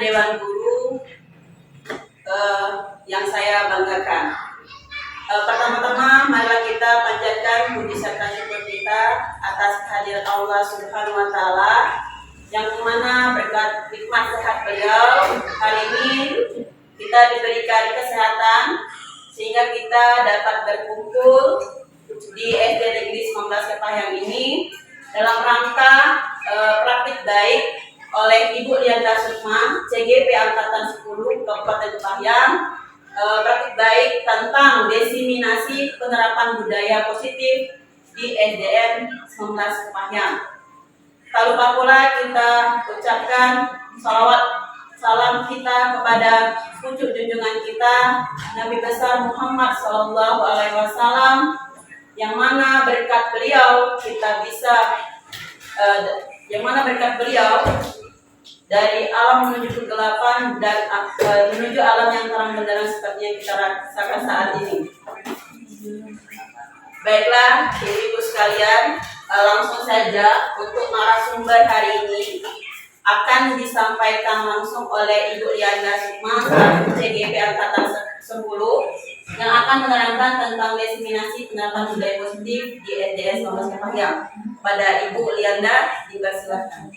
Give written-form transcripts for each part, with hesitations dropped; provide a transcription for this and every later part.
Dewan Guru yang saya banggakan. Pertama-tama marilah kita panjatkan puji serta syukur kita atas kehadiran Allah Subhanahu wa taala yang mana berkat nikmat sehat beliau hari ini kita diberikan kesehatan sehingga kita dapat berkumpul di SD Negeri 19 Kepahyang ini dalam rangka praktik baik oleh Ibu Lianda Sukma, CGP Angkatan 10 Kabupaten Kepahyang, praktik baik tentang diseminasi penerapan budaya positif di SDN 19 Kepahyang. Tak lupa pula kita ucapkan salam kita kepada pucuk junjungan kita Nabi besar Muhammad SAW, yang mana berkat beliau kita bisa dari alam menuju kegelapan dan menuju alam yang terang benderang seperti yang kita rasakan saat ini. Baiklah, Ibu sekalian, langsung saja untuk narasumber hari ini akan disampaikan langsung oleh Ibu Lianda Sukma, CGP Angkatan 10, yang akan menerangkan tentang diseminasi penerapan budaya positif di SDN 19 Kepahyang. Pada Ibu Lianda, dipersilakan.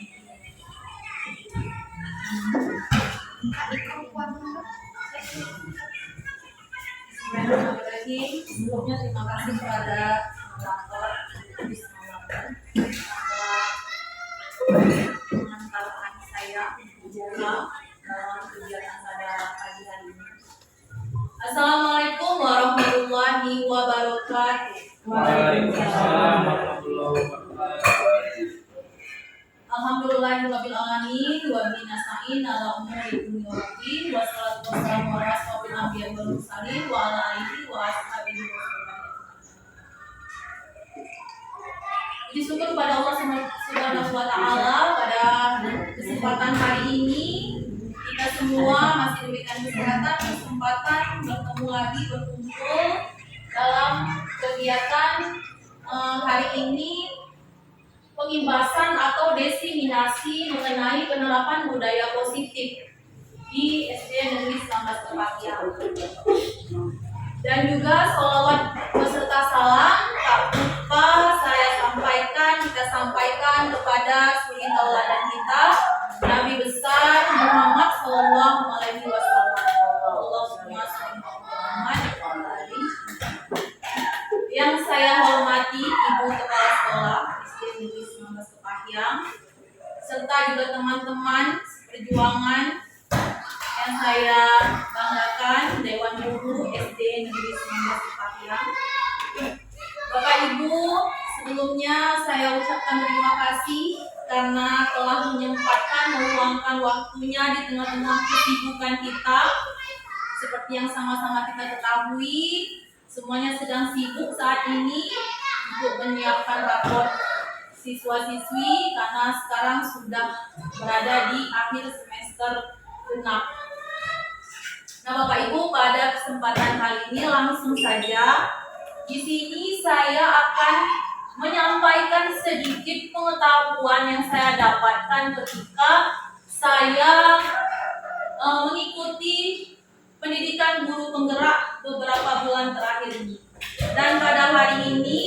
Bismillahirrahmanirrahim. Sebelumnya terima kasih kepada moderator mengantarkan saya dalam kegiatan pada pagi hari ini. Assalamualaikum warahmatullahi wabarakatuh. Waalaikumsalam warahmatullahi wabarakatuh. Alhamdulillahirabbil alamin wa bihi nasta'in ala umuri dunya waddin wassalatu wassalamu ala asyrofil anbiya'i wal mursalin wa ala alihi wa ashabihi wa sallam. Puji syukur kepada Allah Subhanahu wa taala pada kesempatan hari ini kita semua masih diberikan kesempatan bertemu lagi berkumpul dalam kegiatan hari ini, pengimbasan atau diseminasi mengenai penerapan budaya positif di SD Negeri 19 Kepahyang. Dan juga sholawat beserta salam tak lupa kita sampaikan kepada suri tauladan kita Nabi besar Muhammad Sallallahu Alaihi Wasallam. Yang saya hormati Ibu Kepala Sekolah SD Negeri 19 Kepahyang, serta juga teman-teman perjuangan yang saya banggakan, Dewan Guru SD Negeri 19 Kepahyang. Bapak Ibu, sebelumnya saya ucapkan terima kasih karena telah meluangkan waktunya di tengah-tengah kesibukan kita. Seperti yang sama-sama kita ketahui, semuanya sedang sibuk saat ini untuk menyiapkan rapor siswa-siswi karena sekarang sudah berada di akhir semester genap. Nah, Bapak Ibu, pada kesempatan kali ini langsung saja di sini saya akan menyampaikan sedikit pengetahuan yang saya dapatkan ketika saya mengikuti pendidikan guru penggerak beberapa bulan terakhir ini. Dan pada hari ini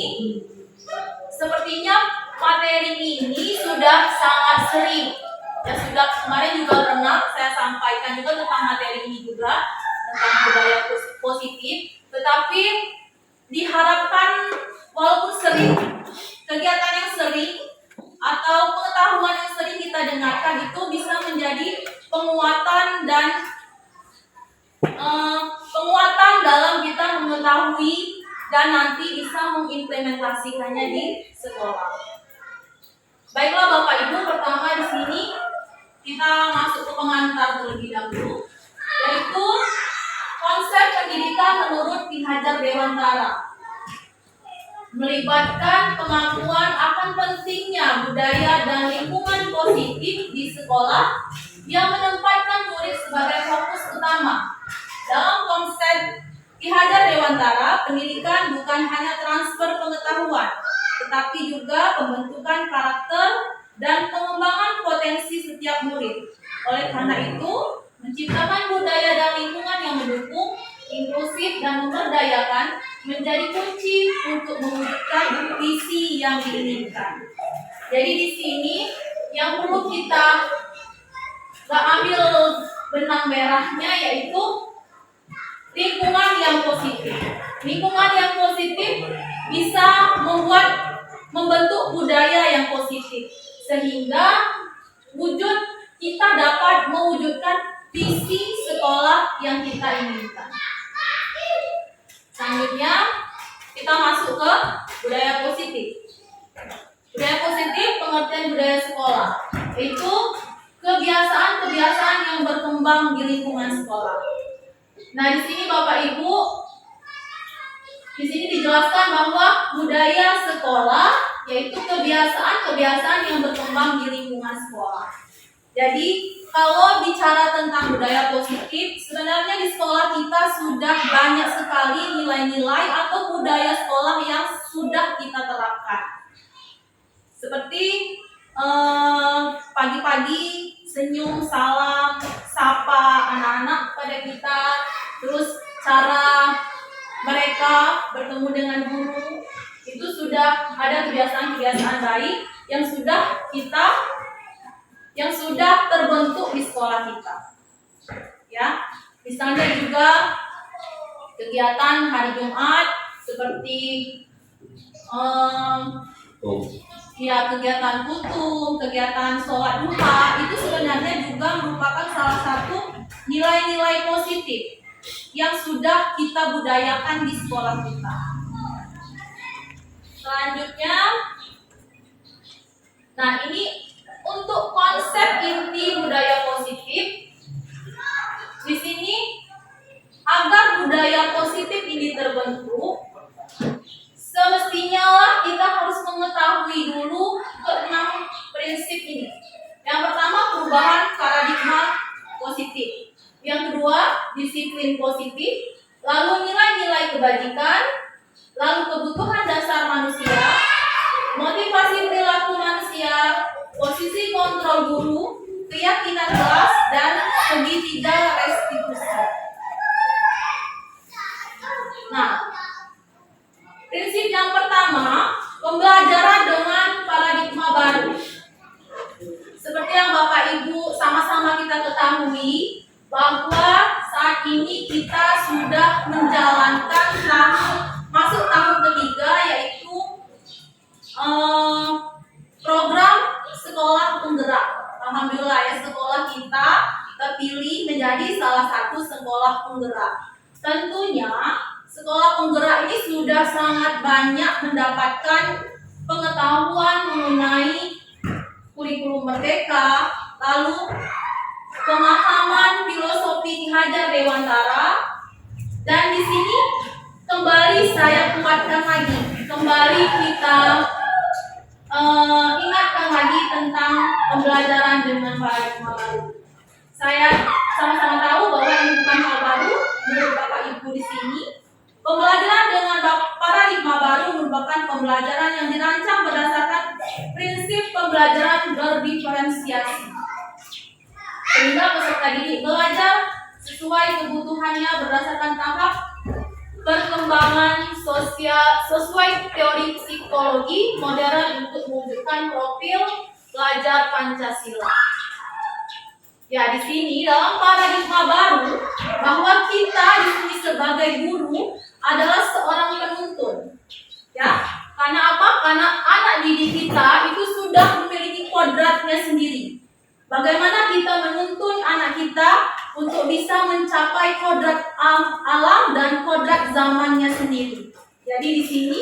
sepertinya materi ini sudah sangat sering. Ya, sudah kemarin juga pernah saya sampaikan juga tentang materi ini juga, tentang budaya positif. Tetapi diharapkan walaupun sering, kegiatan yang sering atau pengetahuan yang sering kita dengarkan itu bisa menjadi penguatan dalam kita mengetahui dan nanti bisa mengimplementasikannya di sekolah. Baiklah Bapak Ibu, pertama di sini kita masuk ke pengantar terlebih dahulu, yaitu konsep pendidikan menurut Ki Hajar Dewantara, melibatkan pengakuan akan pentingnya budaya dan lingkungan positif di sekolah yang menempatkan murid sebagai fokus utama. Dalam konsep Ki Hajar Dewantara, pendidikan bukan hanya transfer pengetahuan, tetapi juga pembentukan karakter dan pengembangan potensi setiap murid. Oleh karena itu, pendidikan. Jadi di sini yang perlu kita gak ambil benang merahnya yaitu lingkungan yang positif. Lingkungan yang positif bisa membentuk budaya yang positif sehingga kita dapat mewujudkan visi sekolah yang kita inginkan. Selanjutnya kita masuk ke budaya positif. Budaya positif, pengertian budaya sekolah, yaitu kebiasaan-kebiasaan yang berkembang di lingkungan sekolah. Nah, di sini Bapak Ibu, di sini dijelaskan bahwa budaya sekolah yaitu kebiasaan-kebiasaan yang berkembang di lingkungan sekolah. Jadi, kalau bicara tentang budaya positif, sebenarnya di sekolah kita sudah banyak sekali nilai-nilai atau budaya sekolah yang sudah kita terapkan. Seperti pagi-pagi senyum, salam, sapa anak-anak pada kita, terus cara mereka bertemu dengan guru, itu sudah ada kebiasaan-kebiasaan baik yang sudah terbentuk di sekolah kita. Ya, misalnya juga kegiatan hari Jumat seperti kegiatan kutum, kegiatan sholat duha, itu sebenarnya juga merupakan salah satu nilai-nilai positif yang sudah kita budayakan di sekolah kita. Selanjutnya, nah ini untuk konsep inti budaya positif, di sini agar budaya positif ini terbentuk, semestinya lah kita harus mengetahui dulu keenam prinsip ini. Yang pertama, perubahan paradigma positif. Yang kedua, disiplin positif. Lalu nilai-nilai kebajikan. Lalu kebutuhan dasar manusia. Motivasi perilaku manusia. Posisi kontrol guru. Keyakinan kelas. Dan segitiga restitusi. Nah, prinsip yang pertama, pembelajaran dengan paradigma baru. Seperti yang Bapak Ibu sama-sama kita ketahui, bahwa saat ini kita sudah menjalankan masuk tahun ketiga, yaitu program sekolah penggerak. Alhamdulillah ya, sekolah kita terpilih menjadi salah satu sekolah penggerak. Tentunya sekolah penggerak ini sudah sangat banyak mendapatkan pengetahuan mengenai kurikulum merdeka, lalu pemahaman filosofi Ki Hajar Dewantara, dan di sini kembali saya kuatkan lagi, kembali kita ingatkan lagi tentang pembelajaran dengan paradigma baru. Saya sama-sama tahu bahwa ini bukan hal baru menurut Bapak Ibu di sini. Pembelajaran dengan paradigma baru merupakan pembelajaran yang dirancang berdasarkan prinsip pembelajaran berdiferensiasi. Sehingga peserta didik belajar sesuai kebutuhannya berdasarkan tahap perkembangan sosial sesuai teori psikologi modern untuk mewujudkan profil pelajar Pancasila. Ya, di sini dalam paradigma baru bahwa kita di sini sebagai guru adalah seorang penuntun. Ya, karena apa? Karena anak didik kita itu sudah memiliki kodratnya sendiri. Bagaimana kita menuntun anak kita untuk bisa mencapai kodrat alam dan kodrat zamannya sendiri. Jadi di sini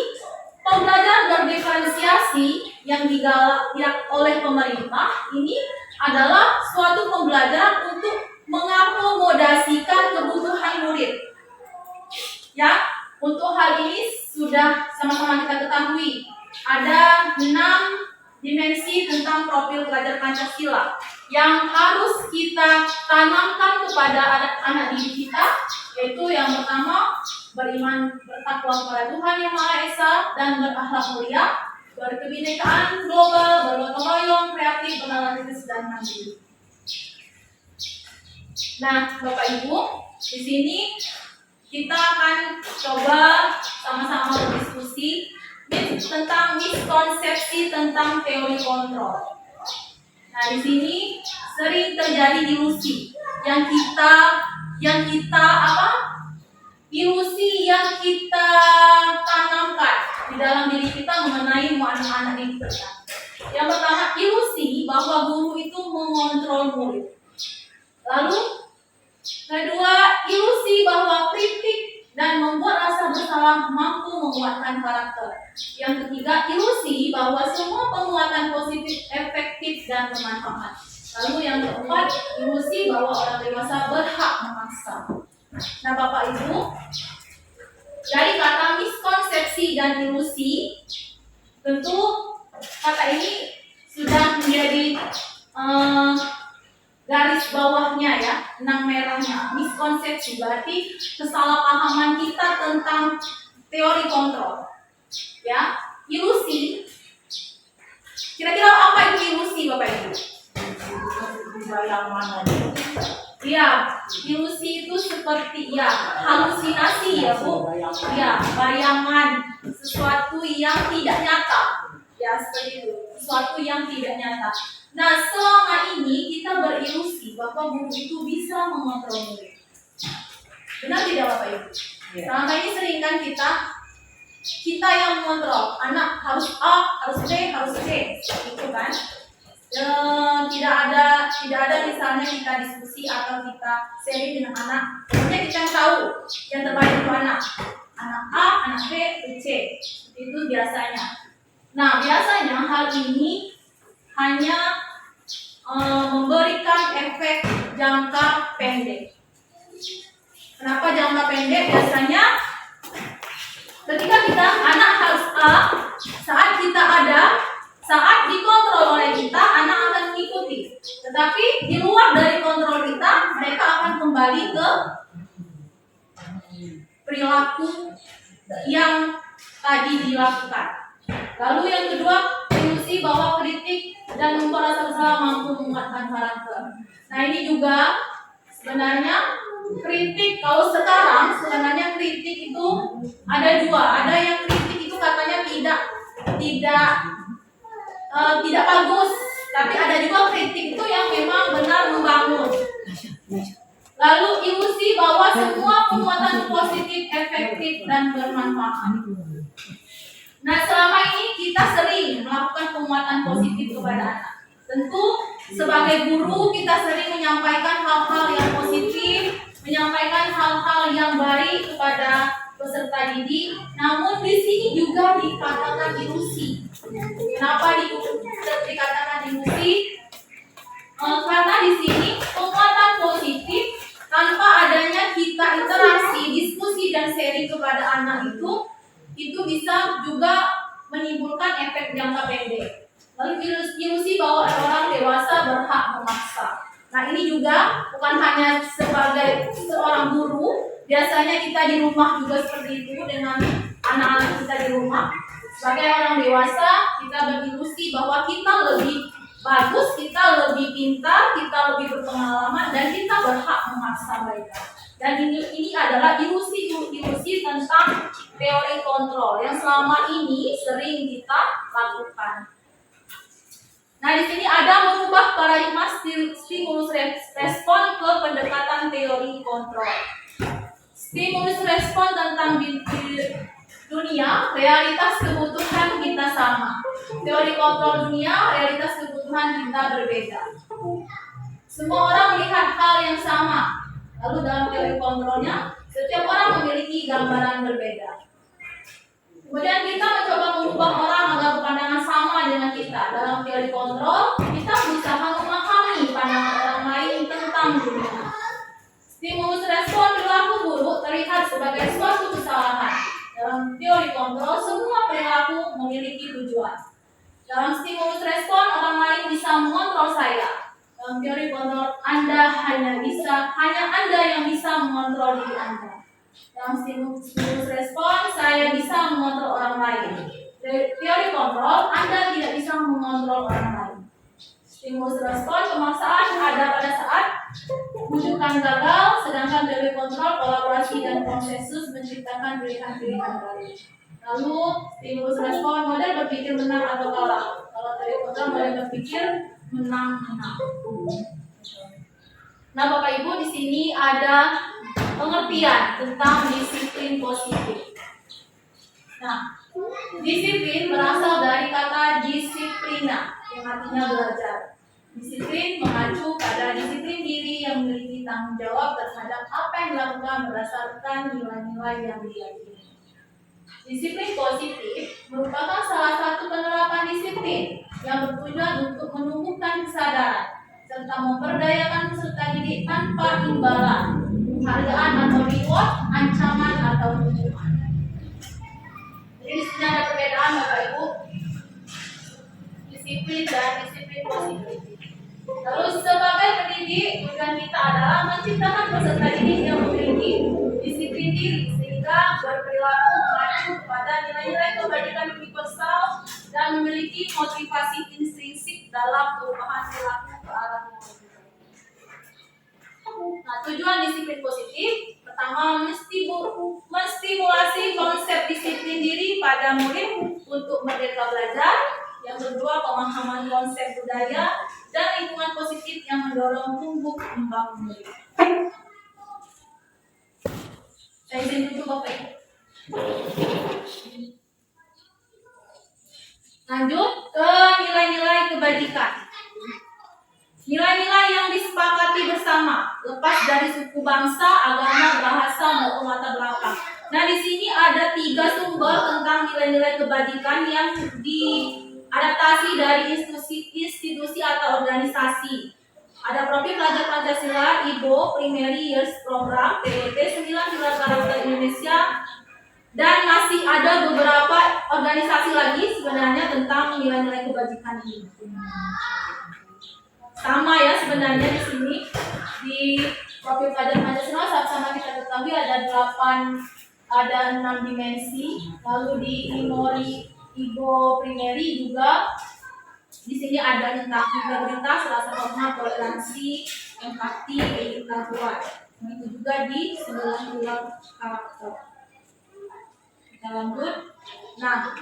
pembelajaran berdiferensiasi yang digalak oleh pemerintah ini adalah suatu pembelajaran untuk mengakomodasikan kebutuhan murid. Ya, untuk hal ini sudah sama-sama kita ketahui ada 6 dimensi tentang profil pelajar Pancasila yang harus kita tanamkan kepada anak didik kita, yaitu yang pertama beriman bertakwa kepada Tuhan Yang Maha Esa dan berakhlak mulia, berkebinekaan global, bergotong royong, kreatif, beranalis dan mandiri. Nah, Bapak Ibu, di sini kita akan coba sama-sama berdiskusi tentang miskonsepsi tentang teori kontrol. Nah, di sini sering terjadi ilusi yang kita ilusi yang kita tanamkan di dalam diri kita mengenai anak-anak didik kita. Yang pertama, ilusi bahwa guru itu mengontrol murid. Lalu, kedua, ilusi bahwa kritik dan membuat rasa bersalah mampu menguatkan karakter. Yang ketiga, ilusi bahwa semua penguatan positif efektif dan bermanfaat. Lalu yang keempat, ilusi bahwa orang dewasa berhak memaksa. Nah, Bapak Ibu, dari kata miskonsepsi dan ilusi, tentu kata ini sudah menjadi garis bawahnya ya, benang merahnya. Miskonsepsi berarti kesalahpahaman kita tentang teori kontrol. Ya, ilusi. Kira-kira apa itu ilusi, Bapak Ibu? Iya, ilusi itu seperti halusinasi ya Bu. Ya, bayangan sesuatu yang tidak nyata. Ya, seperti itu. Sesuatu yang tidak nyata. Nah, selama ini kita berilusi bahwa guru itu bisa mengontrol murid. Benar tidak Bapak Ibu? Selama ini sering kan kita yang mengontrol. Anak harus A, harus B, harus C. Itu kan? Tidak ada misalnya kita diskusi atau kita sharing dengan anak. Pokoknya kita tahu yang terbaik untuk anak A, anak B, C. Itu biasanya. Nah, biasanya hal ini hanya memberikan efek jangka pendek. Kenapa jangka pendek? Biasanya ketika anak harus A, saat dikontrol oleh kita, anak akan mengikuti. Tetapi di luar dari kontrol kita, mereka akan kembali ke perilaku yang tadi dilakukan. Lalu yang kedua, ilusi bahwa kritik dan membuat rasa bersalah mampu menguatkan karakter. Nah, ini juga sebenarnya kritik, kalau sekarang sebenarnya kritik itu ada dua. Ada yang kritik itu katanya tidak bagus, tapi ada juga kritik itu yang memang benar membangun. Lalu ilusi bahwa semua penguatan positif efektif dan bermanfaat. Nah, selama ini kita sering melakukan penguatan positif kepada anak. Tentu sebagai guru kita sering menyampaikan hal-hal yang positif, menyampaikan hal-hal yang baik kepada peserta didik. Namun di sini juga dikatakan ilusi. Kenapa dikatakan ilusi? Karena di sini penguatan positif tanpa adanya kita interaksi, diskusi dan sharing kepada anak itu bisa juga menimbulkan efek jangka pendek. Lalu ilusi bahwa orang dewasa berhak memaksa. Nah, ini juga bukan hanya sebagai seorang guru, biasanya kita di rumah juga seperti itu dengan anak-anak kita di rumah. Sebagai orang dewasa, kita berilusi bahwa kita lebih bagus, kita lebih pintar, kita lebih berpengalaman, dan kita berhak memaksa mereka. Dan ini adalah ilusi tentang teori kontrol yang selama ini sering kita lakukan. Nah, di sini ada mengubah paradigma stimulus respon ke pendekatan teori kontrol. Stimulus respon tentang dunia, realitas kebutuhan kita sama. Teori kontrol dunia, realitas kebutuhan kita berbeda. Semua orang melihat hal yang sama. Lalu dalam teori kontrolnya, setiap orang memiliki gambaran berbeda. Kemudian kita mencoba mengubah orang agar berpandangan sama dengan kita. Dalam teori kontrol, kita berusaha memahami pandangan orang lain tentang dunia. Stimulus respon perilaku buruk terlihat sebagai suatu kesalahan. Dalam teori kontrol, semua perilaku memiliki tujuan. Dalam stimulus respon, orang lain bisa mengontrol saya. Dalam teori kontrol, hanya Anda yang bisa mengontrol diri Anda. Dalam stimulus respon, saya bisa mengontrol orang lain. Teori kontrol, Anda tidak bisa mengontrol orang lain. Stimulus respon, pemaksaan ada pada saat rujukan gagal, sedangkan teori kontrol, kolaborasi dan konsensus menciptakan pilihan-pilihan baru. Lalu stimulus respon, model berpikir benar atau kalah. Kalau tadi program model berpikir menang. Nah, Bapak Ibu, di sini ada pengertian tentang disiplin positif. Nah, disiplin berasal dari kata disiplina yang artinya belajar. Disiplin mengacu pada disiplin diri yang memiliki tanggung jawab terhadap apa yang dilakukan berdasarkan nilai-nilai yang diyakini. Disiplin positif merupakan salah satu penerapan disiplin yang bertujuan untuk menumbuhkan kesadaran serta memperdayakan peserta didik tanpa imbalan, penghargaan atau reward, ancaman atau hukuman. Jadi di sini ada perbedaan Bapak Ibu, disiplin dan disiplin positif. Lalu sebagai pendidik, tujuan kita adalah menciptakan peserta didik yang memiliki disiplin diri sehingga berperilaku mengacu kepada nilai-nilai kebajikan universal dan memiliki motivasi intrinsik dalam perubahan perilaku ke arah yang lebih baik. Nah, tujuan disiplin positif pertama menstimulasi konsep disiplin diri pada murid untuk merdeka belajar. Yang kedua, pemahaman konsep budaya dan lingkungan positif yang mendorong tumbuh kembang murid. Saya izin dulu Bapak Ibu. Lanjut ke nilai-nilai kebajikan. Nilai-nilai yang disepakati bersama, lepas dari suku bangsa, agama, bahasa, maupun latar belakang. Nah, di sini ada 3 sumber tentang nilai-nilai kebajikan yang diadaptasi dari institusi atau organisasi. Ada Profil Pelajar Pancasila, IBO, Primary Years Program, PYP, 9 Pilar Karakter Indonesia, dan masih ada beberapa organisasi lagi sebenarnya tentang nilai-nilai kebajikan ini. Sama ya sebenarnya di sini di Profil Pelajar Pancasila sama-sama kita ketahui ada 6 dimensi. Lalu di Memori IBO Primary juga di sini ada tentang integritas, rasa hormat, toleransi, empati, etika kuat. Itu juga di 9 pilar karakter. Kita lanjut. Nah,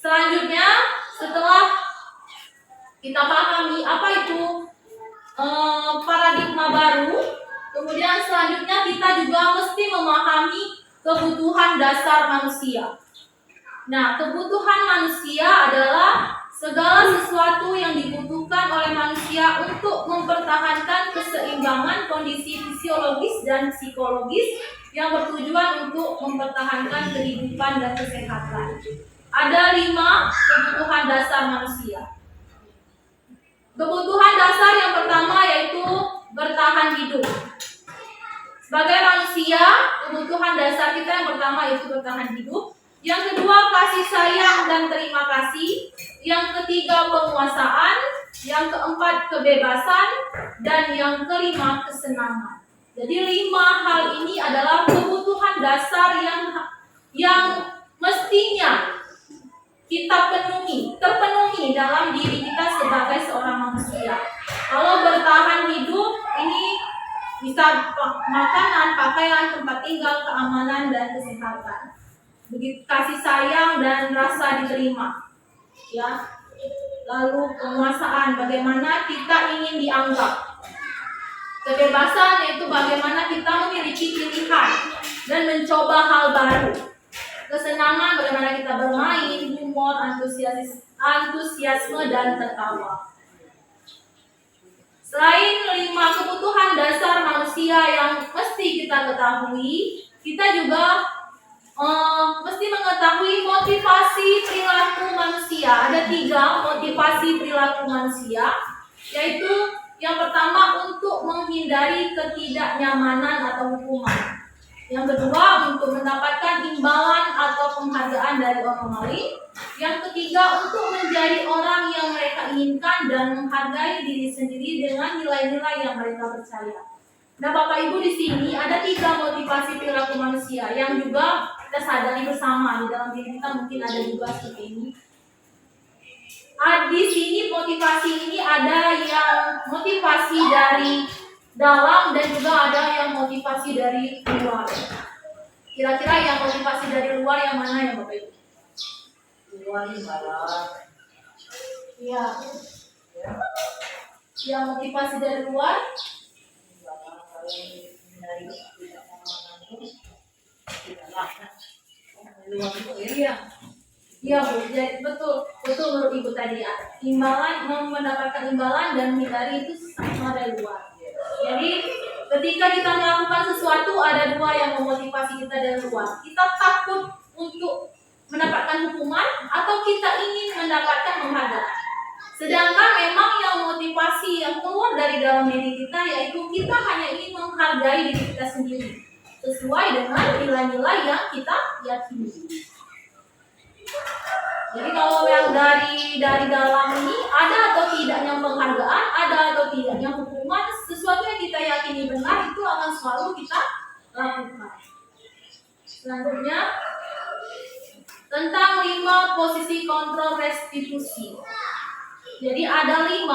selanjutnya setelah kita pahami apa itu paradigma baru, kemudian selanjutnya kita juga mesti memahami kebutuhan dasar manusia. Nah, kebutuhan manusia adalah segala sesuatu yang dibutuhkan oleh manusia untuk mempertahankan keseimbangan kondisi fisiologis dan psikologis yang bertujuan untuk mempertahankan kehidupan dan kesehatan. Ada 5 kebutuhan dasar manusia. Kebutuhan dasar yang pertama yaitu bertahan hidup. Sebagai manusia, kebutuhan dasar kita yang pertama yaitu bertahan hidup. Yang kedua, kasih sayang dan terima kasih. Yang ketiga, penguasaan. Yang keempat, kebebasan. Dan yang kelima, kesenangan. Jadi 5 hal ini adalah kebutuhan dasar yang mestinya kita terpenuhi dalam diri kita sebagai seorang manusia. Kalau bertahan hidup, ini bisa makanan, pakaian, tempat tinggal, keamanan, dan kesehatan. Begitu kasih sayang dan rasa diterima, ya. Lalu penguasaan, bagaimana kita ingin dianggap. Kebebasan yaitu bagaimana kita memiliki pilihan dan mencoba hal baru. Kesenangan, bagaimana kita bermain, humor, antusiasme dan tertawa. Selain 5 kebutuhan dasar manusia yang mesti kita ketahui, kita juga mesti mengetahui motivasi perilaku manusia. Ada 3 motivasi perilaku manusia, yaitu yang pertama untuk menghindari ketidaknyamanan atau hukuman. Yang kedua untuk mendapatkan imbalan atau penghargaan dari orang lain. Yang ketiga untuk menjadi orang yang mereka inginkan dan menghargai diri sendiri dengan nilai-nilai yang mereka percaya. Nah, Bapak Ibu, di sini ada 3 motivasi perilaku manusia yang juga kita sadari bersama di dalam diri kita, mungkin ada juga seperti ini. Di sini motivasi ini ada yang motivasi dari dalam dan juga ada yang motivasi dari luar. Kira-kira yang motivasi dari luar yang mana ya Bapak Ibu? Luar ibarat. Iya. Yang motivasi dari luar? Iya. Iya Bu, jadi betul menurut Ibu tadi ya. Imbalan, mendapatkan imbalan dan menghindari itu sama dari luar. Jadi ketika kita melakukan sesuatu ada dua yang memotivasi kita dari luar. Kita takut untuk mendapatkan hukuman atau kita ingin mendapatkan penghargaan. Sedangkan memang yang motivasi yang keluar dari dalam diri kita yaitu kita hanya ingin menghargai diri kita sendiri sesuai dengan nilai-nilai yang kita yakini. Jadi kalau yang dari dalam ini ada atau tidaknya penghargaan, ada atau tidaknya hukuman, sesuatu yang kita yakini benar itu akan selalu kita lakukan. Selanjutnya tentang 5 posisi kontrol restitusi. Jadi ada 5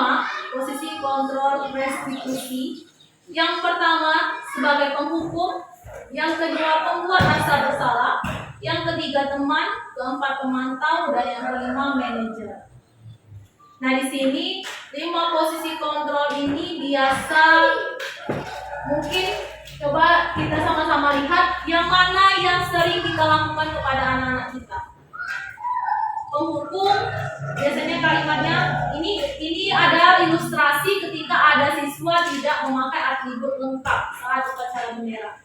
posisi kontrol restitusi. Yang pertama sebagai penghukum, yang kedua pembuat rasa bersalah, yang ketiga teman, keempat pemantau, dan yang kelima manajer. Nah di sini 5 posisi kontrol ini biasa mungkin coba kita sama-sama lihat yang mana yang sering kita lakukan kepada anak-anak kita. Penghukum biasanya kalimatnya ini ada ilustrasi ketika ada siswa tidak memakai atribut lengkap saat upacara bendera.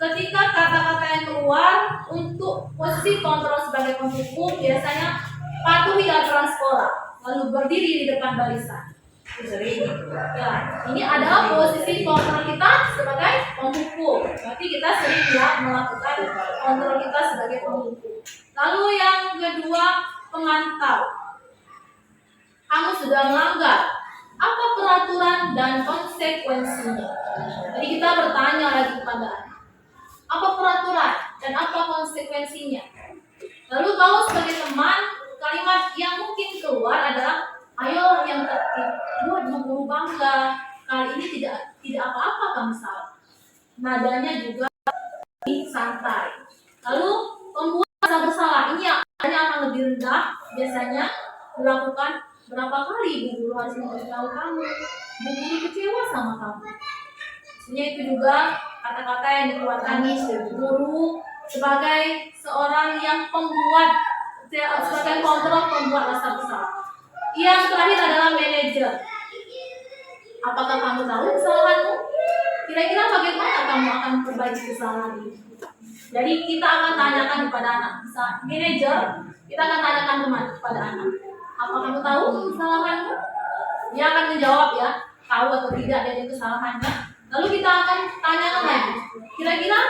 Ketika kata-kata yang keluar untuk posisi kontrol sebagai penghukum biasanya patuhi aturan sekolah, lalu berdiri di depan barisan. Ya, ini adalah posisi kontrol kita sebagai penghukum. Berarti kita sering ya melakukan kontrol kita sebagai penghukum. Lalu yang kedua pemantau. Kamu sudah melanggar. Apa peraturan dan konsekuensinya? Jadi kita bertanya lagi kepada anak. Apa peraturan dan apa konsekuensinya? Lalu kalau sebagai teman, kalimat yang mungkin keluar adalah, ayo yang tertib, buat guru bangga. Kali ini tidak apa-apa kamu salah. Nadanya juga santai. Lalu pembuat rasa bersalah ini hanya akan lebih rendah. Biasanya dilakukan berapa kali bu guru harus memberitahu kamu, bu guru kecewa sama kamu. Sebenarnya itu juga kata-kata yang dikeluarkan guru sebagai seorang yang sebagai kontrol pembuat rasa bersalah. Yang terakhir adalah manajer. Apakah kamu tahu kesalahanmu? Kira-kira bagaimana kamu akan memperbaiki kesalahan ini? Jadi kita akan tanyakan kepada anak. Manajer, kita akan tanyakan kepada anak. Apa kamu tahu kesalahanmu? Dia akan menjawab ya, tahu atau tidak dari kesalahannya. Lalu kita akan tanyakan lagi. Kira-kira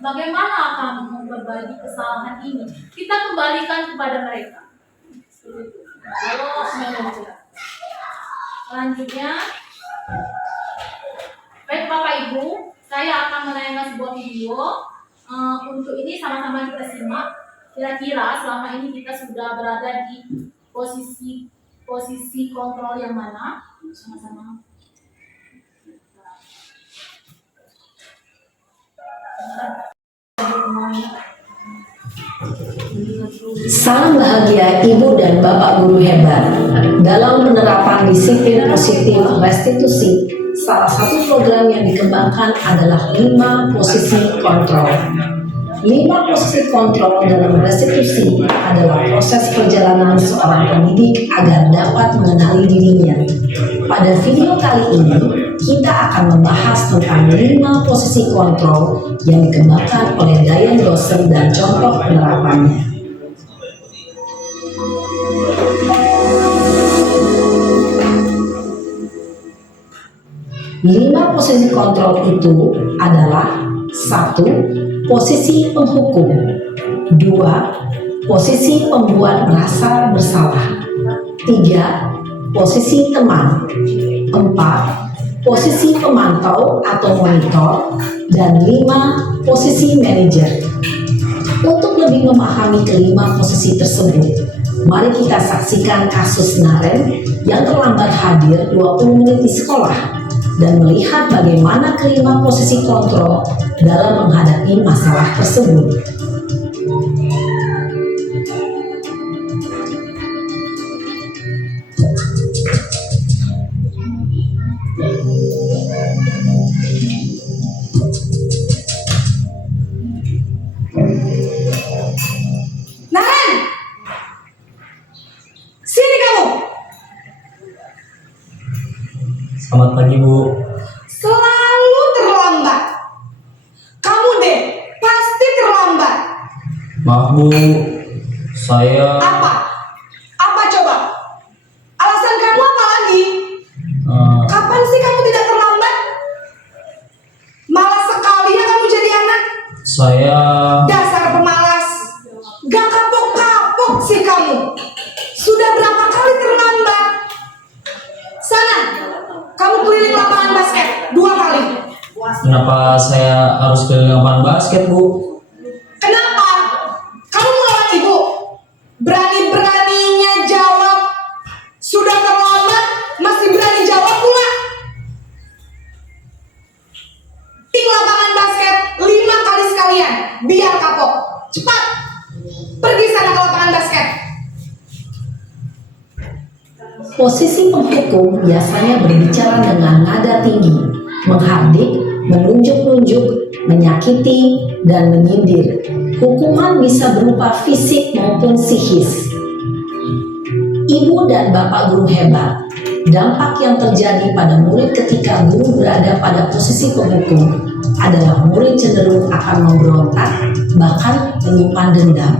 bagaimana kamu memperbaiki kesalahan ini? Kita kembalikan kepada mereka. Lalu manajer. Selanjutnya, baik Bapak Ibu, saya akan menayangkan sebuah video. Untuk ini sama-sama kita simak. Kira-kira selama ini kita sudah berada di posisi kontrol yang mana? Sama-sama. Salam bahagia Ibu dan Bapak guru hebat. Dalam penerapan disiplin positif restitusi, salah satu program yang dikembangkan adalah 5 posisi kontrol. 5 posisi kontrol dalam restitusi adalah proses perjalanan seorang pendidik agar dapat mengenali dirinya. Pada video kali ini, kita akan membahas tentang 5 posisi kontrol yang dikembangkan oleh Dayan dosen dan contoh penerapannya. 5 posisi kontrol itu adalah 1. Posisi penghukum, 2. Posisi pembuat merasa bersalah, 3. Posisi teman, 4. Posisi pemantau atau monitor, dan 5. Posisi manajer. Untuk lebih memahami kelima posisi tersebut, mari kita saksikan kasus Naren yang terlambat hadir 20 menit di sekolah. dan melihat bagaimana kelima posisi kontrol dalam menghadapi masalah tersebut. Naren, sini kamu. Selamat pagi, Bu. Selalu terlambat. Kamu deh, pasti terlambat. Maaf, Bu. Saya Apa? Apa coba? Alasan kamu apa lagi? eh, Kapan sih kamu tidak terlambat? Malas sekali ya kamu jadi anak. saya Dasar pemalas. Gak kapok-kapok sih kamu. Sudah berapa kali terlambat? Sana, kamu keliling lapangan basket 2 kali. kenapa saya harus keliling lapangan basket, Bu? Kenapa? Kamu melawan ibu? Berani-beraninya jawab. Sudah terlambat, masih berani jawab pula. Tim lapangan basket 5 kali sekalian, biar kapok. Cepat, pergi sana ke lapangan basket. Posisi penghukum biasanya berbicara dengan nada tinggi, menghardik, menunjuk-nunjuk, menyakiti, dan menyindir. Hukuman bisa berupa fisik maupun psikis. Ibu dan bapak guru hebat. Dampak yang terjadi pada murid ketika guru berada pada posisi penghukum adalah murid cenderung akan memberontak, bahkan menyimpan dendam.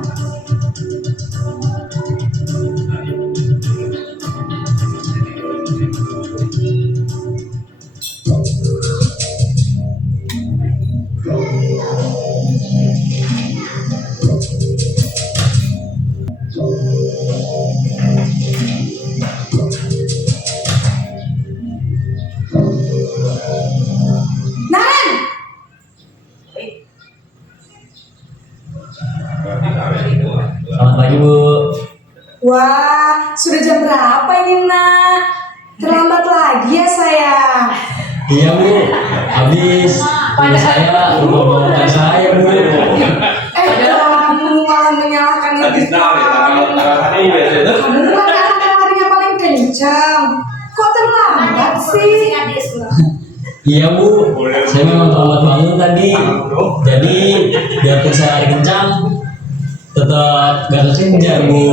Naren, Selamat pagi, Bu. wah, sudah jam berapa ini nak? Terlambat lagi ya sayang. Iya, Bu. Habis ibu saya lupa saya, Bu. Kamu malah menyalahkan ibu kamu. Kamu bukan anak yang larinya paling kencang. Kok terlambat sih? Iya, Bu. Saya memang terlambat bangun tadi. Jadi biarpun saya lari kencang, tetap gak kekejar, Bu.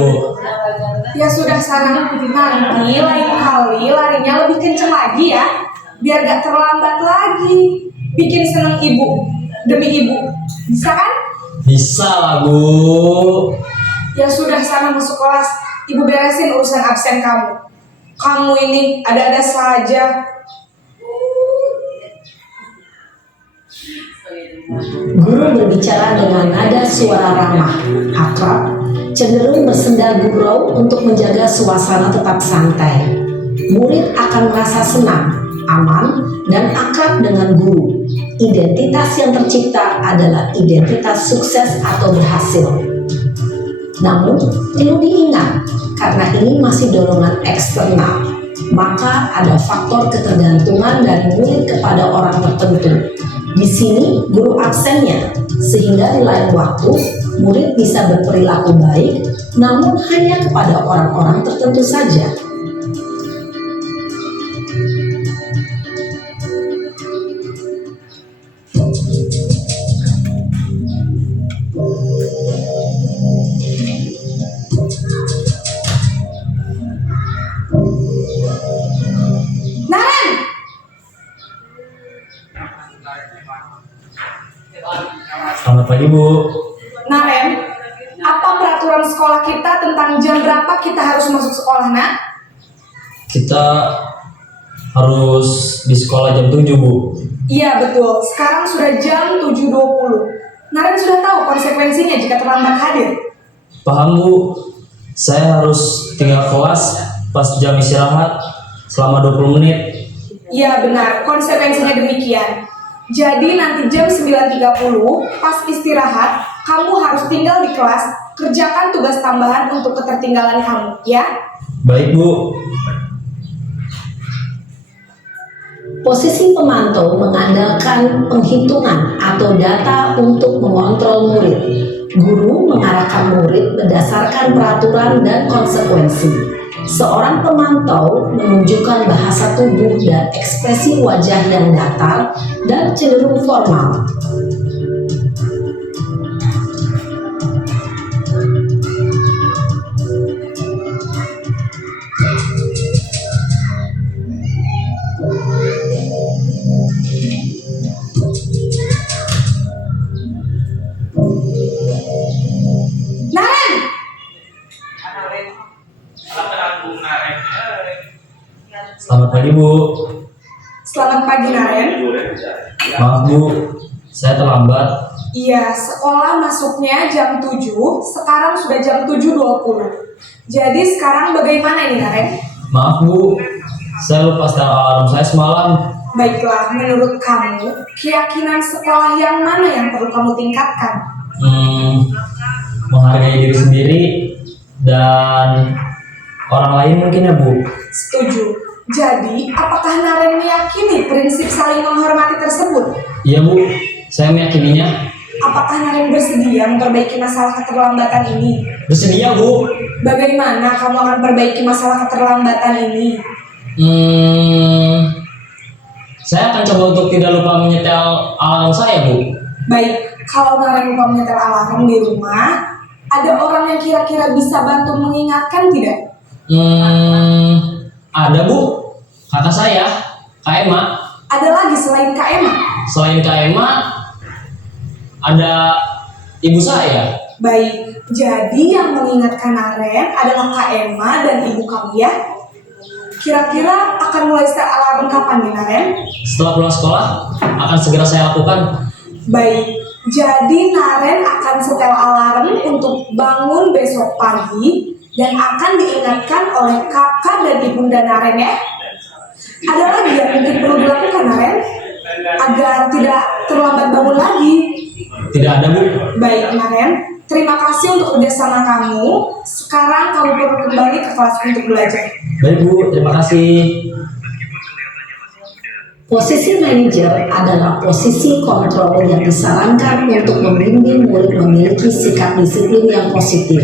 Ya sudah sana, nanti lain kali larinya lebih kencang lagi ya. Biar gak terlambat lagi. Bikin seneng ibu, demi ibu. Bisa kan? Bisa lah, Bu. Ya sudah sana masuk kelas. Ibu beresin urusan absen kamu. Kamu ini ada-ada saja. Guru berbicara dengan nada suara ramah, akrab, cenderung bersenda gurau untuk menjaga suasana tetap santai. Murid akan merasa senang, aman, dan akrab dengan guru. Identitas yang tercipta adalah identitas sukses atau berhasil. Namun, perlu diingat, karena ini masih dorongan eksternal, maka ada faktor ketergantungan dari murid kepada orang tertentu. Di sini guru absennya, sehingga di lain waktu murid bisa berperilaku baik, namun hanya kepada orang-orang tertentu saja. Naren, Selamat pagi, Bu. Naren, apa peraturan sekolah kita tentang jam berapa kita harus masuk sekolah, nak? Kita harus di sekolah jam 7, Bu. Iya betul, sekarang sudah jam 7.20. Naren sudah tahu konsekuensinya jika terlambat hadir. Paham, Bu. Saya harus tinggal kelas pas jam istirahat selama 20 menit. Iya benar, konsekuensinya demikian. Jadi nanti jam 9.30 pas istirahat, kamu harus tinggal di kelas, kerjakan tugas tambahan untuk ketertinggalan kamu, ya? Baik, Bu. Posisi pemantau mengandalkan penghitungan atau data untuk mengontrol murid. Guru mengarahkan murid berdasarkan peraturan dan konsekuensi. Seorang pemantau menunjukkan bahasa tubuh dan ekspresi wajah yang datar dan cenderung formal. Naren, Selamat pagi Bu. selamat pagi Naren. Maaf Bu, saya terlambat. Iya, sekolah masuknya jam 7, sekarang sudah jam 7.20. Jadi sekarang bagaimana ini Naren? Maaf Bu, saya lupa setel alarm saya semalam. Baiklah, menurut kamu, keyakinan sekolah yang mana yang perlu kamu tingkatkan? Menghargai diri sendiri dan orang lain mungkin ya Bu. Setuju. Jadi, apakah Naren meyakini prinsip saling menghormati tersebut? Iya Bu, saya meyakininya. Apakah Naren bersedia memperbaiki masalah keterlambatan ini? Bersedia Bu. Bagaimana kamu akan perbaiki masalah keterlambatan ini? Saya akan coba untuk tidak lupa menyetel alarm saya Bu. Baik, kalau Naren lupa menyetel alarm di rumah, ada orang yang kira-kira bisa bantu mengingatkan tidak? Ada Bu, kakak saya, Kak Emma. Ada lagi selain Kak Emma? Selain Kak Emma, ada ibu saya. Baik, jadi yang mengingatkan Naren adalah Kak Emma dan ibu kamu ya? Kira-kira akan mulai setel alarm kapan nih Naren? Setelah pulang sekolah, akan segera saya lakukan. Baik, jadi Naren akan setel alarm untuk bangun besok pagi dan akan diingatkan oleh kakak dan ibunda Naren ya. Ada lagi yang mungkin perlu dilakukan Naren agar tidak terlambat bangun lagi. Tidak ada Bu. Baik Naren, terima kasih untuk kerjasama kamu. Sekarang kamu perlu kembali ke kelas untuk belajar. Baik Bu, terima kasih. Posisi manajer adalah posisi kontrol yang disarankan untuk membimbing murid memiliki sikap disiplin yang positif,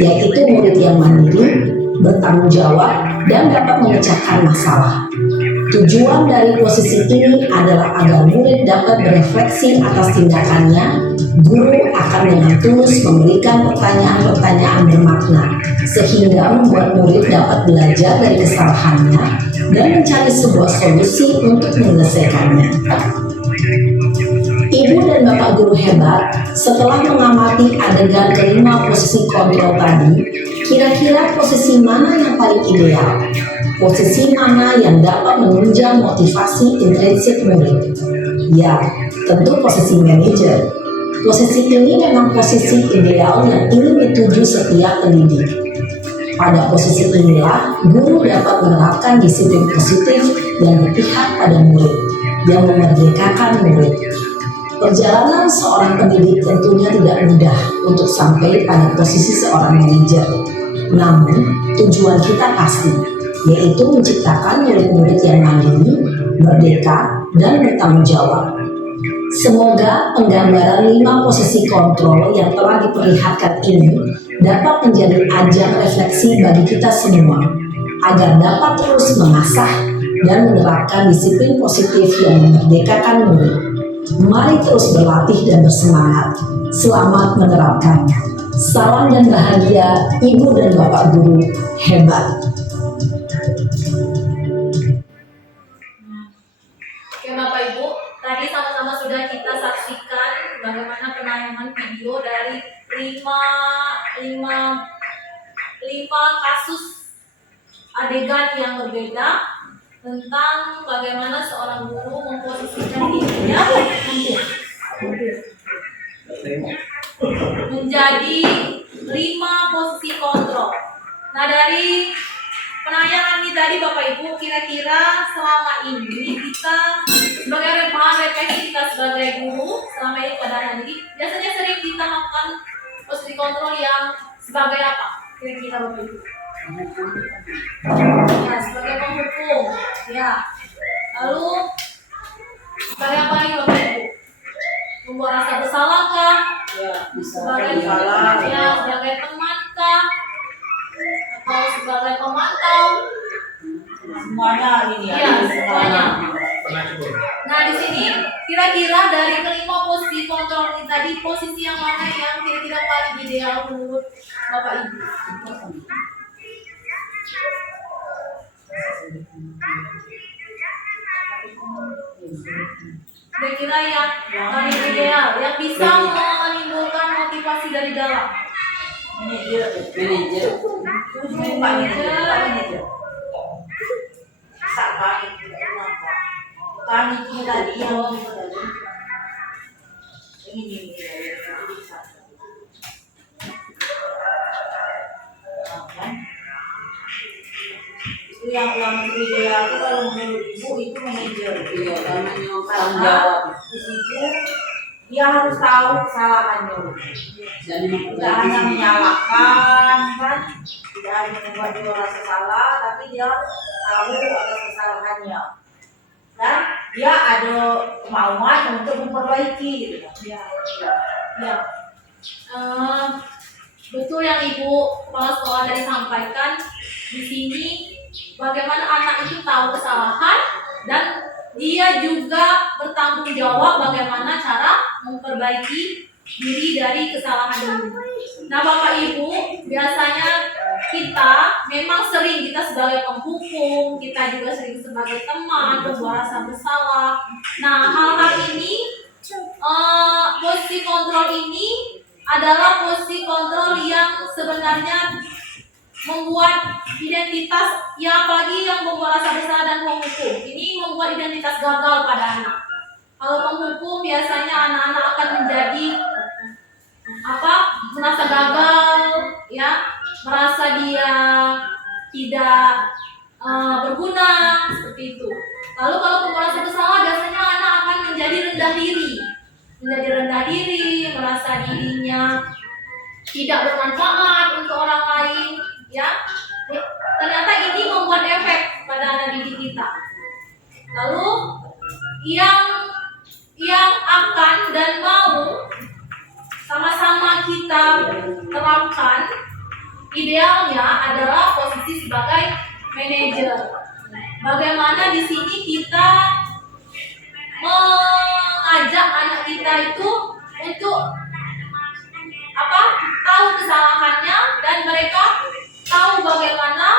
yaitu murid yang mandiri, bertanggung jawab, dan dapat memecahkan masalah. Tujuan dari posisi ini adalah agar murid dapat berefleksi atas tindakannya. Guru akan dengan tulus memberikan pertanyaan-pertanyaan bermakna, sehingga membuat murid dapat belajar dari kesalahannya dan mencari sebuah solusi untuk menyelesaikannya. Ibu dan Bapak guru hebat, setelah mengamati adegan kelima posisi kontrol tadi, kira-kira posisi mana yang paling ideal? Posisi mana yang dapat menunjang motivasi intrinsik murid? Ya, tentu posisi manajer. Posisi ini memang posisi ideal yang ingin dituju setiap pendidik. Pada posisi inilah, guru dapat menerapkan disiplin positif yang berpihak pada murid, yang memerdekakan murid. Perjalanan seorang pendidik tentunya tidak mudah untuk sampai pada posisi seorang manajer. Namun, tujuan kita pasti, yaitu menciptakan murid-murid yang mandiri, merdeka, dan bertanggung jawab. Semoga penggambaran 5 posisi kontrol yang telah diperlihatkan ini dapat menjadi ajang refleksi bagi kita semua, agar dapat terus mengasah dan menerapkan disiplin positif yang memerdekakan murid. Mari terus berlatih dan bersemangat. Selamat menerapkan. Salam dan bahagia, Ibu dan Bapak guru hebat. Oke Bapak Ibu, tadi sama-sama sudah kita saksikan bagaimana penayangan video dari 5 kasus adegan yang berbeda tentang bagaimana seorang guru memposisikan dirinya menjadi 5 posisi kontrol. Nah dari penayangan ini tadi Bapak Ibu, kira-kira selama ini kita sebagai bahan refleksi kita sebagai guru selama ini pada hari ini biasanya sering kita melakukan posisi kontrol yang sebagai apa? Kira-kira Bapak Ibu? Ya, sebagai penghukum. Ya. Lalu sebagai apa lagi Bapak Ibu? Membuat rasa bersalah kah? Ya, bisa Sebagai salah. ya, sebagai teman kah? Atau sebagai pemantau? Semuanya ini ya. Iya, semuanya. Nah, di sini kira-kira dari kelima posisi kontrol ini tadi, posisi yang mana yang kira-kira paling ideal menurut Bapak Ibu? Kira-kira yang paling ideal, yang bisa menimbulkan motivasi dari dalam. Manajer. Manajer. Kami itu tadi yang ini. Itu yang ideal itu kalau menurut ibu itu manajer. Iya, namanya tanggung jawab. Di situ dia harus tahu kesalahannya. Jadi tidak hanya menyalahkan kan, tidak hanya membuat dia merasa salah, tapi dia tahu atas kesalahannya. Dan dia ada kemauan untuk memperbaiki gitu. Ya, ya. Betul yang Ibu Kepala Sekolah tadi sampaikan. Di sini bagaimana anak itu tahu kesalahan dan dia juga bertanggung jawab bagaimana cara memperbaiki diri dari kesalahan dulu. Nah, Bapak Ibu, biasanya kita memang sering, kita sebagai penghukum, kita juga sering sebagai teman, berbuat rasa bersalah. Nah, hal-hal ini, posisi kontrol ini adalah posisi kontrol yang sebenarnya membuat identitas, ya apalagi yang membuat rasa bersalah dan menghukum. Ini membuat identitas gagal pada anak. Kalau penghukum biasanya anak-anak akan menjadi merasa gagal, ya, merasa dia tidak berguna seperti itu. Lalu kalau merasa bersalah biasanya anak akan menjadi rendah diri, merasa dirinya tidak bermanfaat untuk orang lain, ya. Ternyata ini membuat efek pada anak didik kita. Lalu yang akan dan mau sama-sama kita terapkan idealnya adalah posisi sebagai manajer. Bagaimana di sini kita mengajak anak kita itu untuk tahu kesalahannya dan mereka tahu bagaimana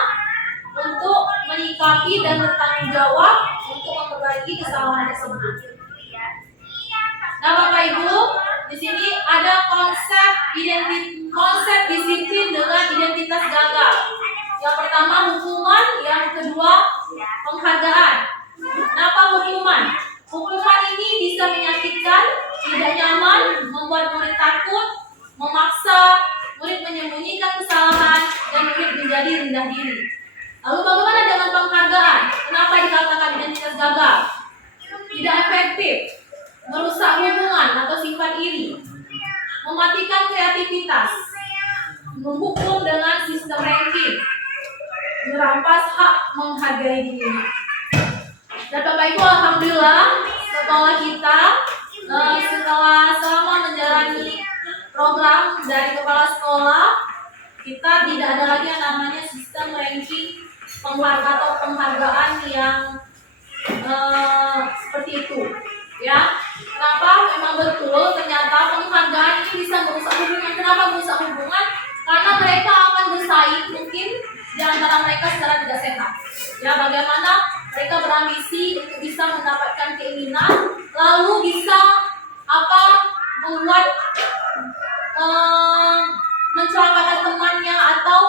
untuk menyikapi dan bertanggung jawab untuk memperbaiki kesalahan tersebut. Nah, Bapak Ibu, di sini ada konsep disiplin dengan identitas gagal. Yang pertama hukuman, yang kedua penghargaan. Kenapa hukuman? Hukuman ini bisa menyakitkan, tidak nyaman, membuat murid takut, memaksa murid menyembunyikan kesalahan, dan murid menjadi rendah diri. Lalu bagaimana dengan penghargaan? Kenapa dikatakan identitas gagal? Tidak efektif, merusak hubungan atau sifat iri, mematikan kreativitas, menghukum dengan sistem ranking, merampas hak menghargai diri. Dan Bapak Ibu, alhamdulillah sekolah kita setelah selama menjalani program dari kepala sekolah, kita tidak ada lagi yang namanya sistem ranking penghargaan yang seperti itu, ya. Kenapa? Memang betul ternyata penghargaan ini bisa merusak hubungan. Kenapa merusak hubungan? Karena mereka akan bersaing mungkin di antara mereka secara tidak sehat. Ya, bagaimana mereka berambisi untuk bisa mendapatkan keinginan, lalu bisa membuat mencelakakan temannya atau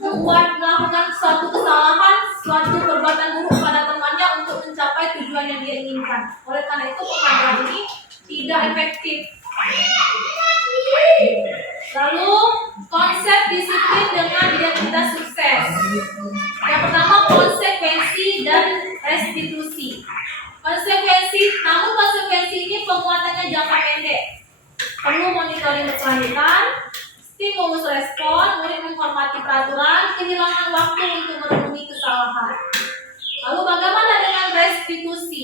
melakukan suatu kesalahan, suatu perbuatan buruk pada temannya untuk mencapai tujuan yang dia inginkan. Oleh karena itu penghargaan ini tidak efektif. Lalu konsep disiplin dengan identitas sukses. Yang pertama konsekuensi dan restitusi. Namun konsekuensi ini penguatannya jangka pendek. Perlu monitoring berkelanjutan, stimulus respon, murid menghormati peraturan, kehilangan waktu untuk merenungi kesalahan. Lalu bagaimana dengan restitusi?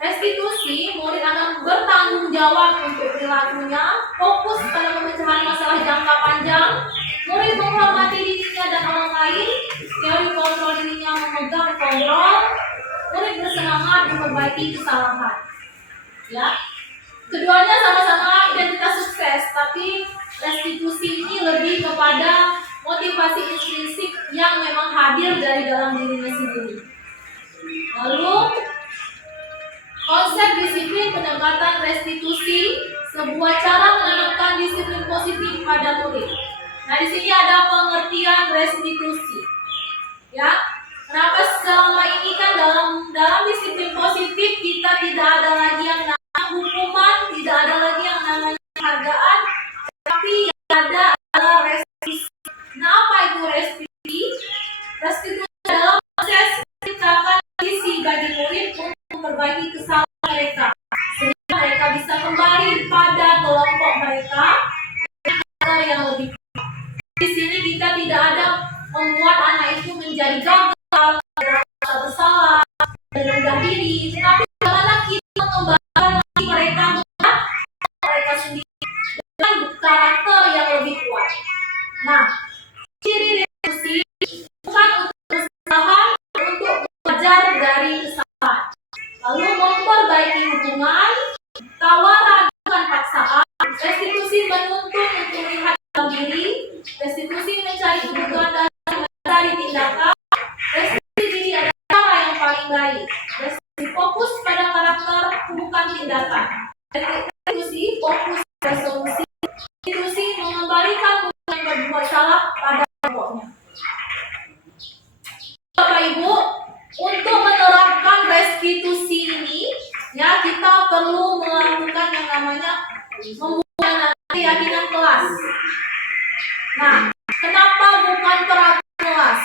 Restitusi, murid akan bertanggung jawab untuk perilakunya, fokus pada pemecahan masalah jangka panjang, murid menghormati dirinya dan orang lain, teori kontrol dirinya memegang kontrol, murid bersemangat memperbaiki kesalahan. Ya, keduanya sama-sama identitas sukses, tapi restitusi ini lebih kepada motivasi intrinsik yang memang hadir dari dalam dirinya sendiri. Lalu konsep disiplin pendekatan restitusi, sebuah cara menanamkan disiplin positif pada murid. Nah, di sini ada pengertian restitusi. Ya, kenapa selama ini kan dalam disiplin positif kita tidak ada lagi yang namanya hukuman, tidak ada lagi yang namanya penghargaan, tapi yang ada adalah restitusi. Nah, apa itu restitusi? Restitusi adalah proses menciptakan isi bagi murid untuk memperbaiki kesalahan mereka, sehingga mereka bisa kembali pada kelompok mereka yang lebih. Di sini kita tidak ada membuat anak itu menjadi gagal, merasa bersalah, dan rendah diri, tetapi bagaimana kita mengembangkan lagi mereka sendiri dengan karakter yang lebih kuat. Nah, ciri restitusi bukan untuk kesalahan, untuk belajar dari kesalahan, lalu memperbaiki hubungan, tawaran bukan paksaan. Restitusi menuntun untuk melihat dalam diri, restitusi mencari kebutuhan dasar dari tindakan, restitusi diri adalah cara yang paling baik. Restitusi fokus pada karakter bukan tindakan. Restitusi fokus pada solusi. Restitusi mengembalikan murid yang berbuat salah pada pokoknya. Bapak Ibu, untuk menerapkan restitusi ini, ya kita perlu melakukan yang namanya membuat keyakinan kelas. Nah, kenapa bukan peraturan kelas?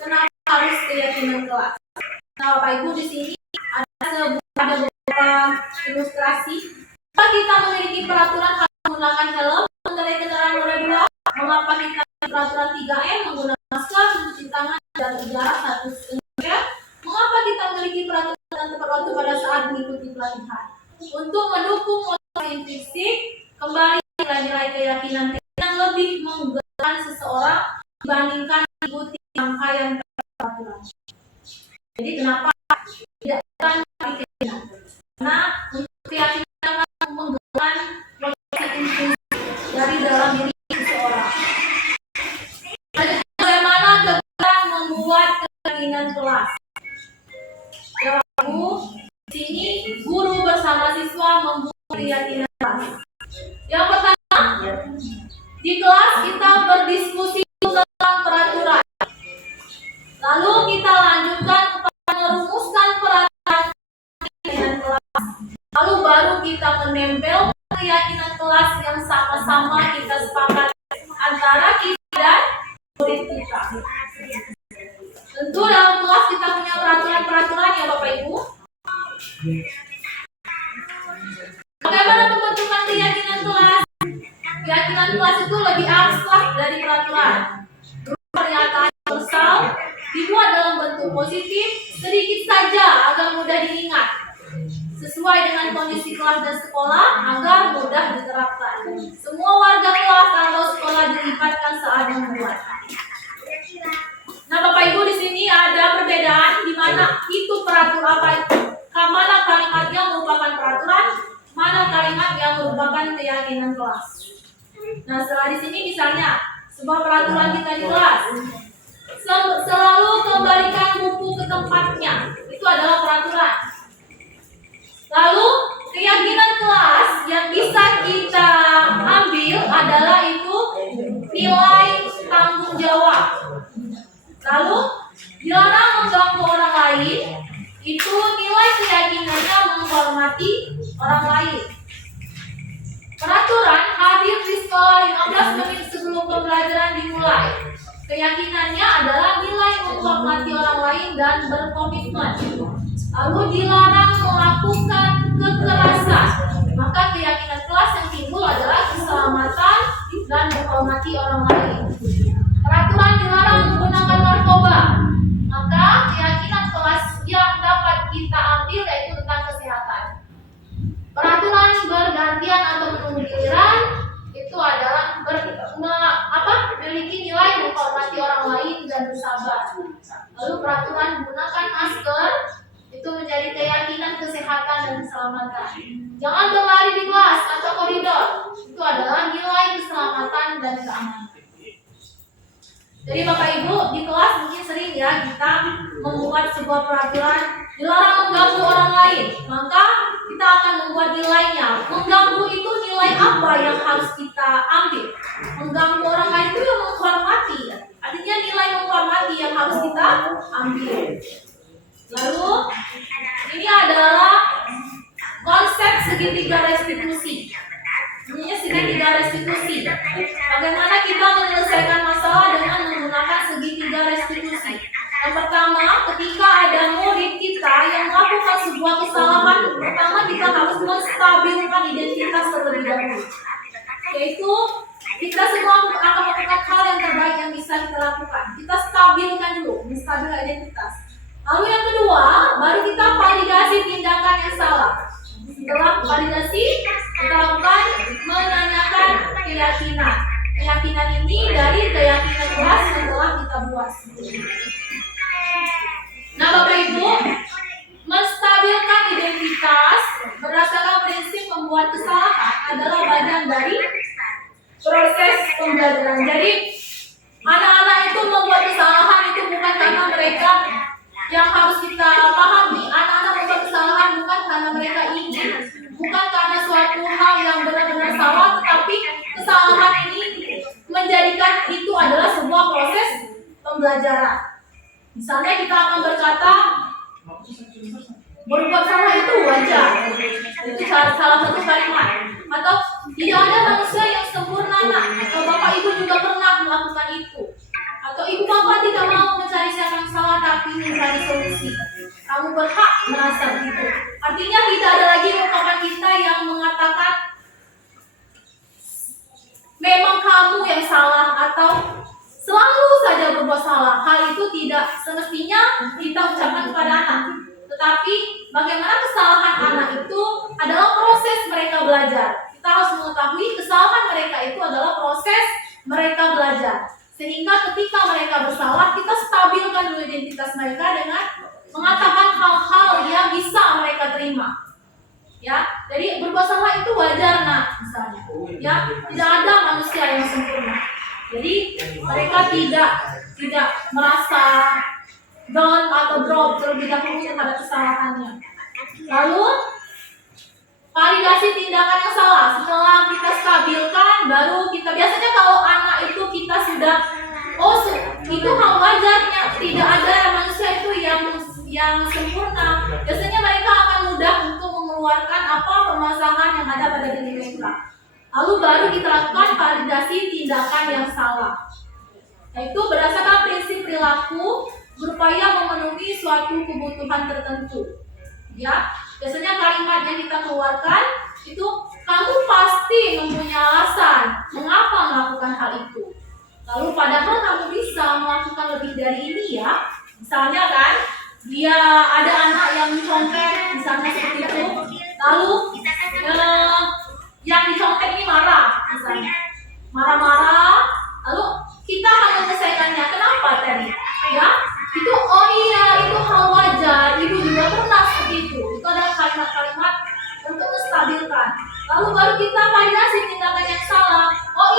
Kenapa harus keyakinan kelas? Nah, Bapak Ibu, di sini ada beberapa ilustrasi. Jika kita memiliki peraturan harus menggunakan helm, mengendarai kendaraan roda 2, mengapa kita peraturan 3M menggunakan masker, mencuci tangan, jaga jarak 1,5 meter? Mengapa kita memiliki peraturan dan tepat waktu pada saat mengikuti pelatihan? Untuk mendukung motivasi intrinsik, kembali nilai-nilai keyakinan yang lebih menggerakkan seseorang dibandingkan mengikuti rangkaian peraturan. Jadi kenapa tidak akan keyakinan? Karena untuk keyakinan akan menggerakkan motivasi intrinsik dari dalam diri seseorang. Bagaimana kegerakan membuat keyakinan kelas? Ibu, di sini guru bersama siswa membuat keyakinan kelas. Yang pertama, di kelas kita berdiskusi tentang peraturan. Lalu kita lanjutkan kepada merumuskan peraturan keyakinan kelas. Lalu baru kita menempel keyakinan kelas yang sama-sama kita sepakat antara kita dan murid kita. Tentu dalam kelas kita punya peraturan-peraturan ya Bapak Ibu. Bagaimana pembentukan keyakinan kelas? Keyakinan kelas itu lebih abstrak dari peraturan. Pernyataan universal dibuat dalam bentuk positif, sedikit saja agar mudah diingat, sesuai dengan kondisi kelas dan sekolah agar mudah diterapkan. Semua warga kelas atau sekolah dilibatkan saat membuat. Nah, Bapak Ibu, di sini ada perbedaan di mana itu peraturan apa itu. Mana kalimat yang merupakan peraturan, mana kalimat yang merupakan keyakinan kelas. Nah, setelah di sini misalnya sebuah peraturan kita di kelas, selalu kembalikan buku ke tempatnya. Itu adalah peraturan. Lalu keyakinan kelas yang bisa kita ambil adalah itu nilai tanggung jawab. Lalu dilarang mengganggu orang lain, itu nilai keyakinannya menghormati orang lain. Peraturan hadir di sekolah 15 menit sebelum pembelajaran dimulai. Keyakinannya adalah nilai menghormati orang lain dan berkomitmen. Lalu dilarang melakukan kekerasan. Maka keyakinan kelas yang timbul adalah keselamatan dan menghormati orang lain. Peraturan dilarang menggunakan narkoba. Maka keyakinan kelas yang dapat kita ambil yaitu tentang kesehatan. perhatian atau menunggu giliran itu adalah memiliki nilai menghormati orang lain dan bersabar. Lalu peraturan gunakan masker itu menjadi keyakinan kesehatan dan keselamatan. Jangan berlari di kelas atau koridor, itu adalah nilai keselamatan dan keamanan. Jadi Bapak Ibu, di kelas mungkin sering ya kita membuat sebuah peraturan dilarang mengganggu orang lain, maka kita akan membuat nilainya. Mengganggu itu nilai apa yang harus kita ambil? Mengganggu orang lain itu yang menghormati, artinya nilai menghormati yang harus kita ambil. Lalu ini adalah konsep segitiga restitusi. Ini segitiga restitusi. Bagaimana kita menyelesaikan masalah dengan menggunakan segitiga restitusi? Yang pertama, ketika ada murid kita yang melakukan sebuah kesalahan, pertama kita harus menstabilkan identitas terlebih dahulu. Yaitu kita semua akan melakukan hal yang terbaik yang bisa kita lakukan. Kita stabilkan dulu, menstabilkan identitas. Lalu yang kedua, baru kita validasi tindakan yang salah. Setelah validasi, kita lakukan menanyakan keyakinan. Keyakinan ini dari keyakinan kelas yang telah kita buat. Nah Bapak Ibu, menstabilkan identitas berdasarkan prinsip membuat kesalahan adalah bagian dari proses pembelajaran. Jadi anak-anak itu membuat kesalahan itu bukan karena mereka yang harus kita pahami. Anak-anak membuat kesalahan bukan karena mereka ingin, bukan karena suatu hal yang benar-benar salah, tetapi kesalahan ini menjadikan itu adalah sebuah proses pembelajaran. Misalnya kita akan berkata berbuat salah itu wajar, itu salah satu kalimat. Atau tidak ada manusia yang sempurna, atau Bapak Ibu juga pernah melakukan itu. Atau ibu bapak tidak mau mencari siapa yang salah tapi mencari solusi. Kamu berhak merasa begitu. Artinya tidak ada lagi ungkapan kita yang mengatakan memang kamu yang salah atau selalu saja berbuat salah. Hal itu tidak semestinya kita ucapkan kepada anak. Tetapi bagaimana kesalahan anak itu adalah proses mereka belajar. Kita harus mengetahui kesalahan mereka itu adalah proses mereka belajar. Sehingga ketika mereka bersalah, kita stabilkan dulu identitas mereka dengan mengatakan hal-hal yang bisa mereka terima. Ya, jadi berbuat salah itu wajar, misalnya. Ya, tidak ada manusia yang sempurna. Jadi mereka tidak merasa down atau drop terlebih dahulu terhadap kesalahannya. Lalu validasi tindakan yang salah. Setelah kita stabilkan, baru kita biasanya kalau anak itu kita sudah itu hal wajarnya, tidak ada manusia itu yang sempurna. Biasanya mereka akan mudah untuk mengeluarkan permasalahan yang ada pada diri mereka. Lalu baru kita lakukan validasi tindakan yang salah. Yaitu berdasarkan prinsip perilaku berupaya memenuhi suatu kebutuhan tertentu. Ya, biasanya kalimat yang kita keluarkan itu kamu pasti mempunyai alasan mengapa melakukan hal itu. Lalu padahal kamu bisa melakukan lebih dari ini ya. Misalnya kan, dia ada anak yang mencontek, misalnya seperti itu. Lalu yang dicontek ini marah, misalnya marah-marah. Lalu kita akan menyelesaikannya. Kenapa tadi? Ya, itu itu hal wajar. Ibu juga pernah seperti itu. Itu adalah kalimat-kalimat untuk menstabilkan. Lalu baru kita validasi tindakan yang salah.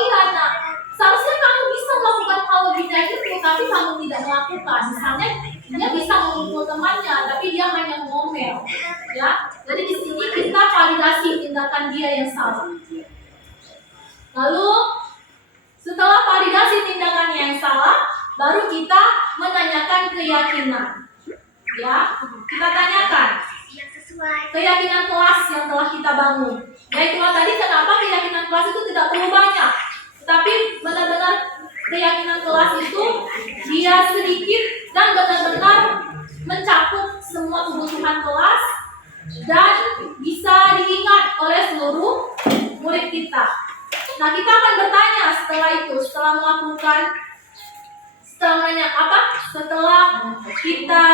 Nak, seharusnya kamu bisa melakukan hal lebih dari itu, tapi kamu tidak melakukan. Misalnya dia bisa mengumpul temannya, tapi dia hanya ngomel. Ya, jadi di sini kita validasi tindakan dia yang salah. Lalu setelah validasi tindakannya yang salah, baru kita menanyakan keyakinan. Ya, kita tanyakan keyakinan kelas yang telah kita bangun. Yaitu tadi kenapa keyakinan kelas itu tidak perlu banyak, tapi benar-benar keyakinan kelas itu dia sedikit dan benar-benar mencakup semua kebutuhan kelas dan bisa diingat oleh seluruh murid kita. Nah, kita akan bertanya setelah itu, setelah kita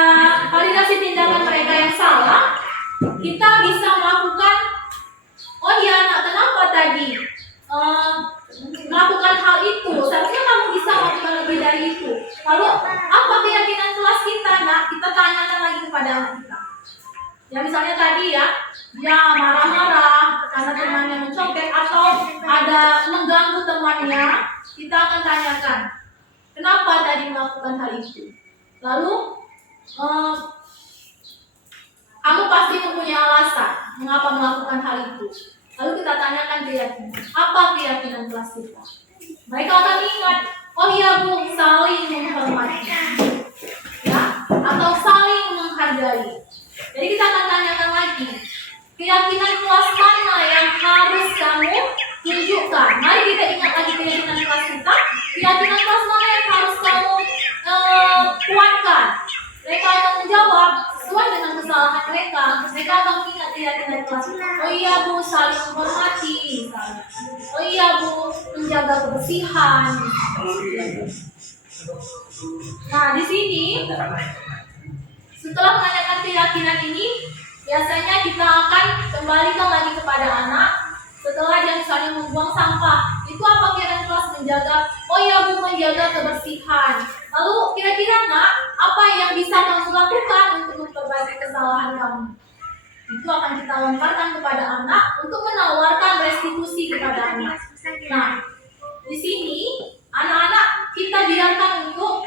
validasi tindakan mereka yang salah, kita bisa melakukan, oh iya nak, kenapa tadi melakukan hal itu? Seharusnya kamu bisa melakukan lebih dari itu. Lalu apa keyakinan kelas kita? Nah, kita tanyakan lagi kepada anak kita. Ya misalnya tadi ya, dia marah-marah karena temannya mencopet atau ada mengganggu temannya, kita akan tanyakan, kenapa tadi melakukan hal itu? Lalu kamu pasti mempunyai alasan mengapa melakukan hal itu. Lalu kita tanyakan keyakinan, apa keyakinan kelas kita? Mereka akan ingat, oh iya Bu, saling menghormati, ya, atau saling menghargai. Jadi kita akan tanyakan lagi, keyakinan kelas mana yang harus kamu tunjukkan? Mari kita ingat lagi keyakinan kelas kita. Keyakinan kelas mana yang harus kamu kuatkan? Mereka akan menjawab sesuai dengan kesalahan mereka. Mereka akan mengingat keyakinan kelas. Oh iya Bu, saling menghormati. Oh iya Bu, menjaga kebersihan. Nah di sini setelah menanyakan keyakinan ini, biasanya kita akan kembalikan lagi kepada anak. Setelah dia misalnya membuang sampah, itu apa kira-kira kelas menjaga? Oh ya Bu, menjaga kebersihan. Lalu kira-kira Nak, apa yang bisa kamu lakukan untuk memperbaiki kesalahan kamu? Itu akan kita lemparkan kepada anak untuk menawarkan restitusi kepada anak. Nah, di sini anak-anak kita biarkan untuk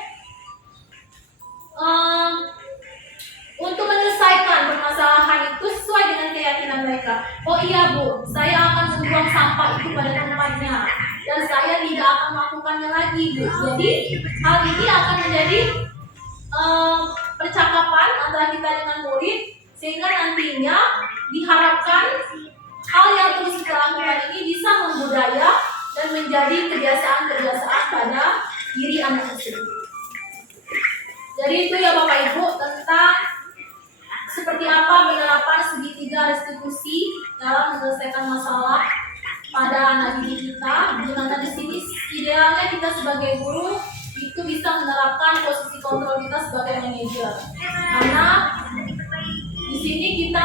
menyelesaikan permasalahan itu sesuai dengan keyakinan mereka. Oh iya Bu, saya akan membuang sampah itu pada tempatnya dan saya tidak akan melakukannya lagi Bu. Jadi hal ini akan menjadi percakapan antara kita dengan murid, sehingga nantinya diharapkan hal yang terus kita lakukan ini bisa membudaya dan menjadi kebiasaan-kebiasaan pada diri anak tersebut. Jadi itu ya Bapak Ibu tentang seperti apa penerapan segitiga restitusi dalam menyelesaikan masalah pada anak didik kita. Dimana di sini idealnya kita sebagai guru itu bisa menerapkan posisi kontrol kita sebagai manajer. Karena di sini kita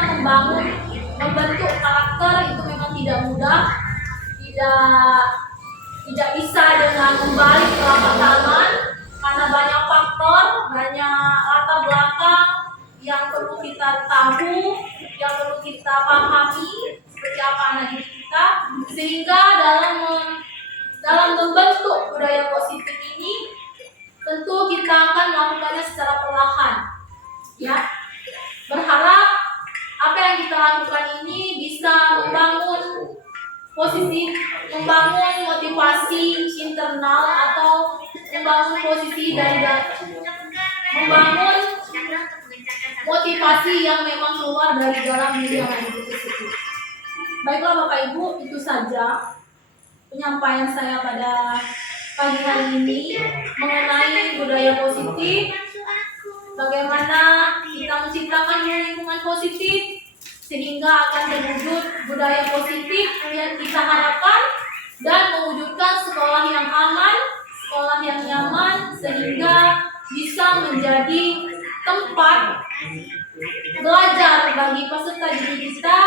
membentuk karakter itu memang tidak mudah, tidak bisa dengan membalik telapak tangan, karena banyak faktor, banyak latar belakang yang perlu kita tahu, yang perlu kita pahami seperti apa anak didik kita, sehingga dalam membentuk budaya positif ini tentu kita akan melakukannya secara perlahan, ya. Berharap apa yang kita lakukan ini bisa membangun motivasi internal atau membangun motivasi yang memang keluar dari dalam diri anak didik tersebut. Baiklah Bapak Ibu, itu saja penyampaian saya pada pagi hari ini mengenai budaya positif. Bagaimana kita menciptakan lingkungan positif sehingga akan terwujud budaya positif yang kita harapkan dan mewujudkan sekolah yang aman, sekolah yang nyaman, sehingga bisa menjadi tempat belajar bagi peserta didik kita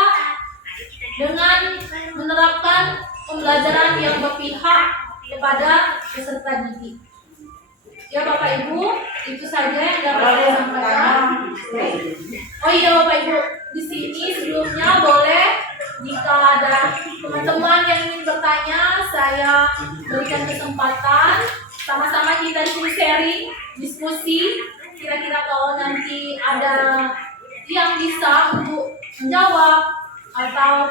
dengan menerapkan pembelajaran yang berpihak kepada peserta didik. Ya Bapak Ibu, itu saja yang dapat saya sampaikan. Oh iya Bapak Ibu, di sini sebelumnya boleh jika ada teman-teman yang ingin bertanya, saya berikan kesempatan sama-sama kita sharing, diskusi. Kira-kira kalau nanti ada yang bisa untuk menjawab atau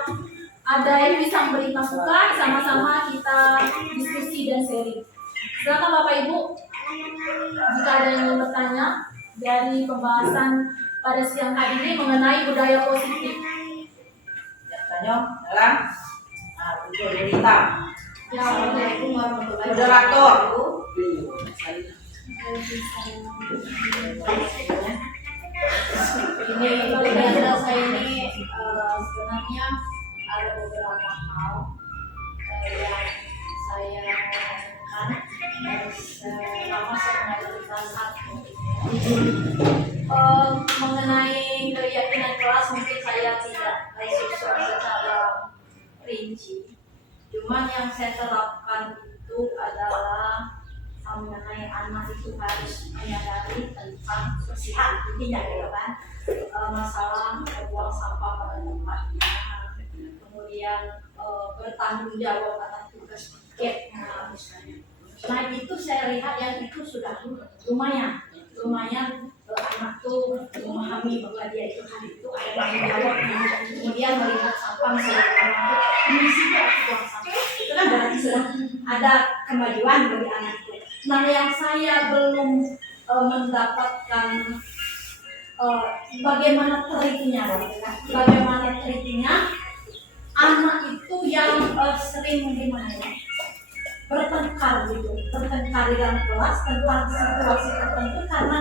ada yang bisa memberi masukan, sama-sama kita diskusi dan sharing. Silakan Bapak Ibu, jika ada yang ingin bertanya dari pembahasan pada siang hari ini mengenai budaya positif. Tanya, dalam. Nah, untuk Delita. Ya, Assalamualaikum warahmatullahi Moderator. Ini belajar saya ini sebenarnya ada beberapa hal yang saya lakukan selama saya mengajar kelas 1. Mengenai keyakinan kelas mungkin saya tidak secara rinci. Cuman yang saya terapkan itu adalah mengenai anak itu harus menyadari tentang kebersihan intinya gitu kan. Masalah buang sampah pada tempatnya, kemudian bertanggung jawab atas tugas piketnya misalnya. Nah itu saya lihat yang itu sudah lumayan anak tuh memahami bahwa dia itu hari itu ada tanggung jawabnya. Kemudian melihat sampah misalnya ini sih buang sampah, itu kan berarti sudah ada kemajuan bagi anak itu. Nah yang saya belum mendapatkan bagaimana triknya anak itu yang sering gimana ya, bertengkar di dalam kelas tentang situasi tertentu karena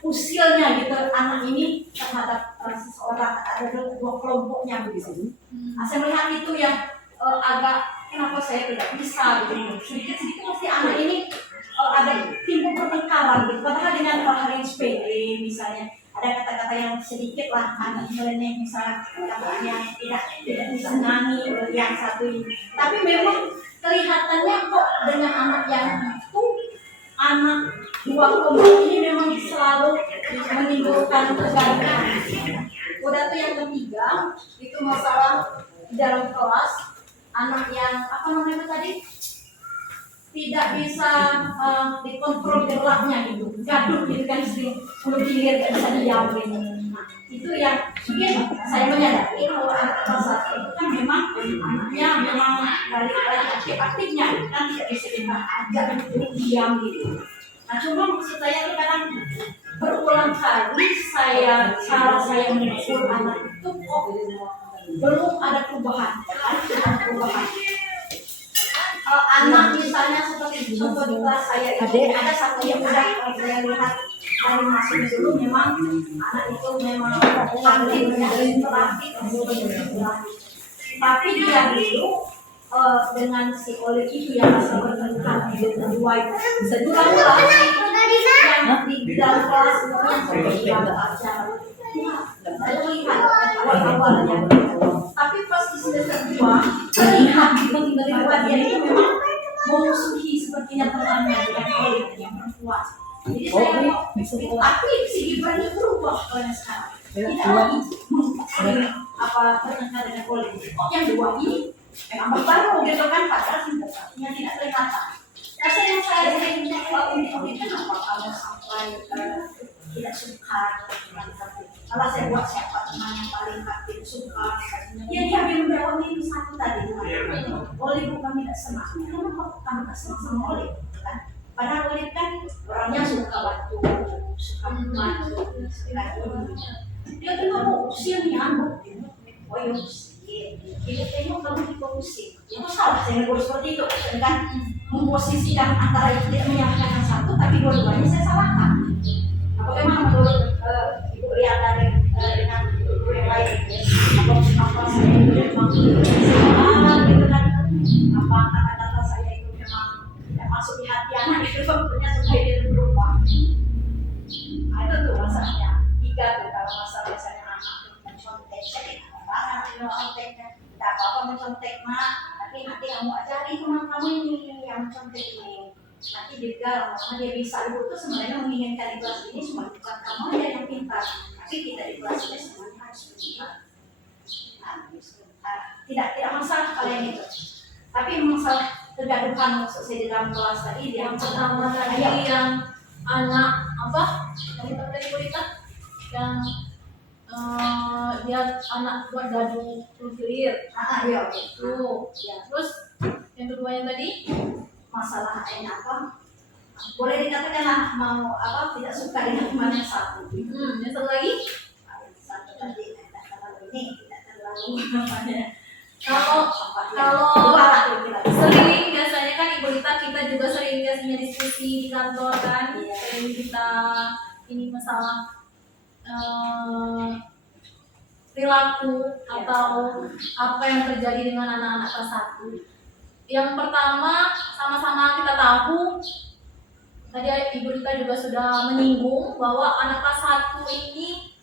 usilnya gitu anak ini terhadap seseorang, ada dua kelompoknya begitu. Nah, saya melihat itu yang agak kenapa saya tidak bisa gitu. Sedikit-sedikit pasti anak ini ada timbul pertengkaran gitu. Padahal dengan hal-hal yang sepele misalnya ada kata-kata yang sedikit lah anak nyeleneh misalnya kata yang tidak disenangi yang satu ini. Tapi memang kelihatannya kok dengan anak yang itu anak dua kelompok ini memang selalu menimbulkan kegaduhan. Udah tuh yang ketiga itu masalah di dalam kelas anak yang apa namanya tadi tidak bisa dikontrol geraknya gitu, gaduh gitu kan, sering bergilir gak bisa diam gitu. Nah, itu yang mungkin saya menyadari kalau anak kelas 1 itu kan memang anaknya memang dari aktif-aktifnya kan tidak bisa kita ajak untuk diam gitu. Nah cuma maksud saya itu kadang berulang kali cara saya menegur anak itu kok belum ada perubahan, anak misalnya seperti contoh di kelas saya itu ada satu yang udah saya lihat dari masuk dulu memang anak itu memang aktif interaktif tapi dia dulu dengan si Oleh itu yang masih bertengkar berdua itu sejuang kelas yang di dalam kelas itu yang seperti yang aja saya melihat awal-awalnya tapi pas di semester 2 terlihat bahwa dia itu memang memusuhi sepertinya temannya dengan Oleh yang perempuan. Jadi saya tapi si Gibran itu berubah oleh sekarang tidak lagi apa bertengkar dengan Oleh. Yang dua ini memang baru gitu kan padahal simpatinya tidak kelihatan. Rasa yang saya sering unik kenapa kamu sampai tidak suka dengan kaki. Kalau saya buat siapa teman yang paling kaki suka, ya dia menjawab itu satu tadi. Oleh bukan tidak senang, kenapa kamu tidak senang sama Oleh? Kan? Padahal Oleh kan orangnya suka bantu, suka membantu, dia kan mau usilnya, oh ya jadi tengok kamu di posisi, yang salah saya negor seperti itu, kan memposisikan antara itu tidak menyalahkan yang satu, tapi dua-duanya saya salahkan. Bagaimana menurut Ibu Riana dengan ibu yang lain? Apa saya itu memang salah gitu kan? Apa kata-kata saya itu memang tidak masuk di hati anak itu sebetulnya supaya dia berubah? Nah, itu tuh masalahnya. 3 tuh kalau masalah misalnya anak mencontek, saya tidak menconteknya, tidak apa-apa mencontek mak, tapi nanti kamu ajari teman kamu ini yang mencontek ini. Nanti juga lama-lama dia bisa. Ibu tuh sebenarnya menginginkan di kelas ini cuma bukan kamu aja yang pintar, tapi kita di kelas ini semuanya harus pintar. Tidak masalah kalian itu, tapi masalah kegaduhan maksud saya di dalam kelas tadi yang pertama tadi yang anak apa yang tadi kita yang dia anak buat gaduh bergilir ya itu ya. Terus yang kedua yang tadi masalah apa boleh dikatakan anak mau apa tidak suka dengan teman yang satu. Yang satu lagi satu tadi tidak terlalu tidak terlalu kalau sering biasanya kan Ibu Rita kita juga sering biasanya diskusi di kantor kan sering kita ini masalah perilaku atau apa yang terjadi dengan anak-anak kelas 1. Yang pertama, sama-sama kita tahu, tadi Ibu Rita juga sudah menyinggung bahwa anak kelas 1 ini